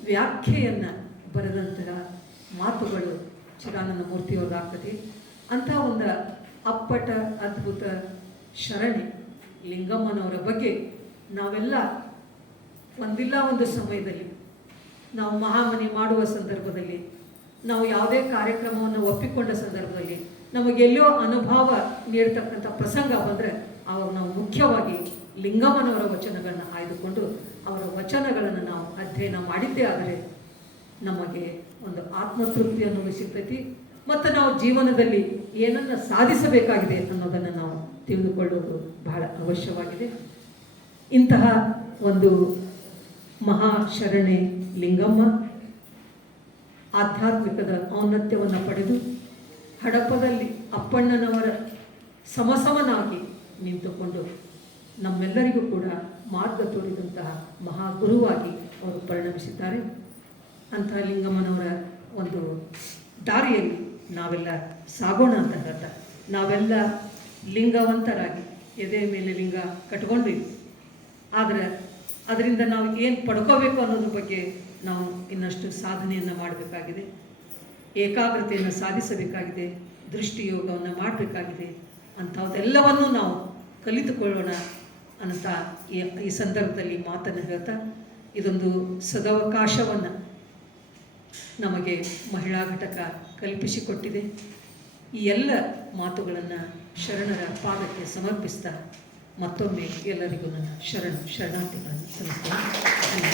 ವ್ಯಾಖ್ಯೆಯನ್ನು ಬರೆದಂತಹ ಮಾತುಗಳು ಚಿದಾನಂದ ಮೂರ್ತಿಯವರಾಗ್ತದೆ. ಅಂಥ ಒಂದು ಅಪ್ಪಟ ಅದ್ಭುತ ಶರಣೆ ಲಿಂಗಮ್ಮನವರ ಬಗ್ಗೆ ನಾವೆಲ್ಲ ಒಂದಿಲ್ಲ ಒಂದು ಸಮಯದಲ್ಲಿ, ನಾವು ಮಹಾಮನೆ ಮಾಡುವ ಸಂದರ್ಭದಲ್ಲಿ, ನಾವು ಯಾವುದೇ ಕಾರ್ಯಕ್ರಮವನ್ನು ಒಪ್ಪಿಕೊಂಡ ಸಂದರ್ಭದಲ್ಲಿ, ನಮಗೆಲ್ಲೋ ಅನುಭವ ನೀಡ್ತಕ್ಕಂಥ ಪ್ರಸಂಗ ಬಂದರೆ ಅವಾಗ ನಾವು ಮುಖ್ಯವಾಗಿ ಲಿಂಗಮ್ಮನವರ ವಚನಗಳನ್ನು ಆಯ್ದುಕೊಂಡು ಅವರ ವಚನಗಳನ್ನು ನಾವು ಅಧ್ಯಯನ ಮಾಡಿದ್ದೇ ಆದರೆ ನಮಗೆ ಒಂದು ಆತ್ಮತೃಪ್ತಿ ಅನ್ನೋದು ಸಿಗ್ತೈತಿ. ಮತ್ತು ನಾವು ಜೀವನದಲ್ಲಿ ಏನನ್ನು ಸಾಧಿಸಬೇಕಾಗಿದೆ ಅನ್ನೋದನ್ನು ನಾವು ತಿಳಿದುಕೊಳ್ಳುವುದು ಬಹಳ ಅವಶ್ಯವಾಗಿದೆ. ಇಂತಹ ಒಂದು ಮಹಾಶರಣೆ ಲಿಂಗಮ್ಮ ಆಧ್ಯಾತ್ಮಿಕದ ಔನ್ನತ್ಯವನ್ನು ಪಡೆದು ಹಡಪದಲ್ಲಿ ಅಪ್ಪಣ್ಣನವರ ಸಮಸಮನಾಗಿ ನಿಂತುಕೊಂಡು ನಮ್ಮೆಲ್ಲರಿಗೂ ಕೂಡ ಮಾರ್ಗ ತೋರಿದಂತಹ ಮಹಾಗುರುವಾಗಿ ಅವರು ಪರಿಣಮಿಸಿದ್ದಾರೆ. ಅಂತಹ ಲಿಂಗಮ್ಮನವರ ಒಂದು ದಾರಿಯಲ್ಲಿ ನಾವೆಲ್ಲ ಸಾಗೋಣ ಅಂತ ಹೇಳ್ತಾ, ನಾವೆಲ್ಲ ಲಿಂಗವಂತರಾಗಿ ಎದೆ ಮೇಲೆ ಲಿಂಗ ಕಟ್ಕೊಂಡ್ವಿ. ಆದರೆ ಅದರಿಂದ ನಾವು ಏನು ಪಡ್ಕೋಬೇಕು ಅನ್ನೋದ್ರ ಬಗ್ಗೆ ನಾವು ಇನ್ನಷ್ಟು ಸಾಧನೆಯನ್ನು ಮಾಡಬೇಕಾಗಿದೆ, ಏಕಾಗ್ರತೆಯನ್ನು ಸಾಧಿಸಬೇಕಾಗಿದೆ, ದೃಷ್ಟಿಯೋಗವನ್ನು ಮಾಡಬೇಕಾಗಿದೆ. ಅಂಥದ್ದೆಲ್ಲವನ್ನೂ ನಾವು ಕಲಿತುಕೊಳ್ಳೋಣ ಅಂತ ಈ ಸಂದರ್ಭದಲ್ಲಿ ಮಾತನ್ನು ಹೇಳ್ತಾ, ಇದೊಂದು ಸದವಕಾಶವನ್ನು ನಮಗೆ ಮಹಿಳಾ ಘಟಕ ಕಲ್ಪಿಸಿಕೊಟ್ಟಿದೆ. ಈ ಎಲ್ಲ ಮಾತುಗಳನ್ನು ಶರಣರ ಪಾದಕ್ಕೆ ಸಮರ್ಪಿಸ್ತಾ ಮತ್ತೊಮ್ಮೆ ಎಲ್ಲರಿಗೂ ನನ್ನ ಶರಣಾರ್ಥಿಗಳನ್ನು ಸಲ್ಲಿಸ್ತೇನೆ.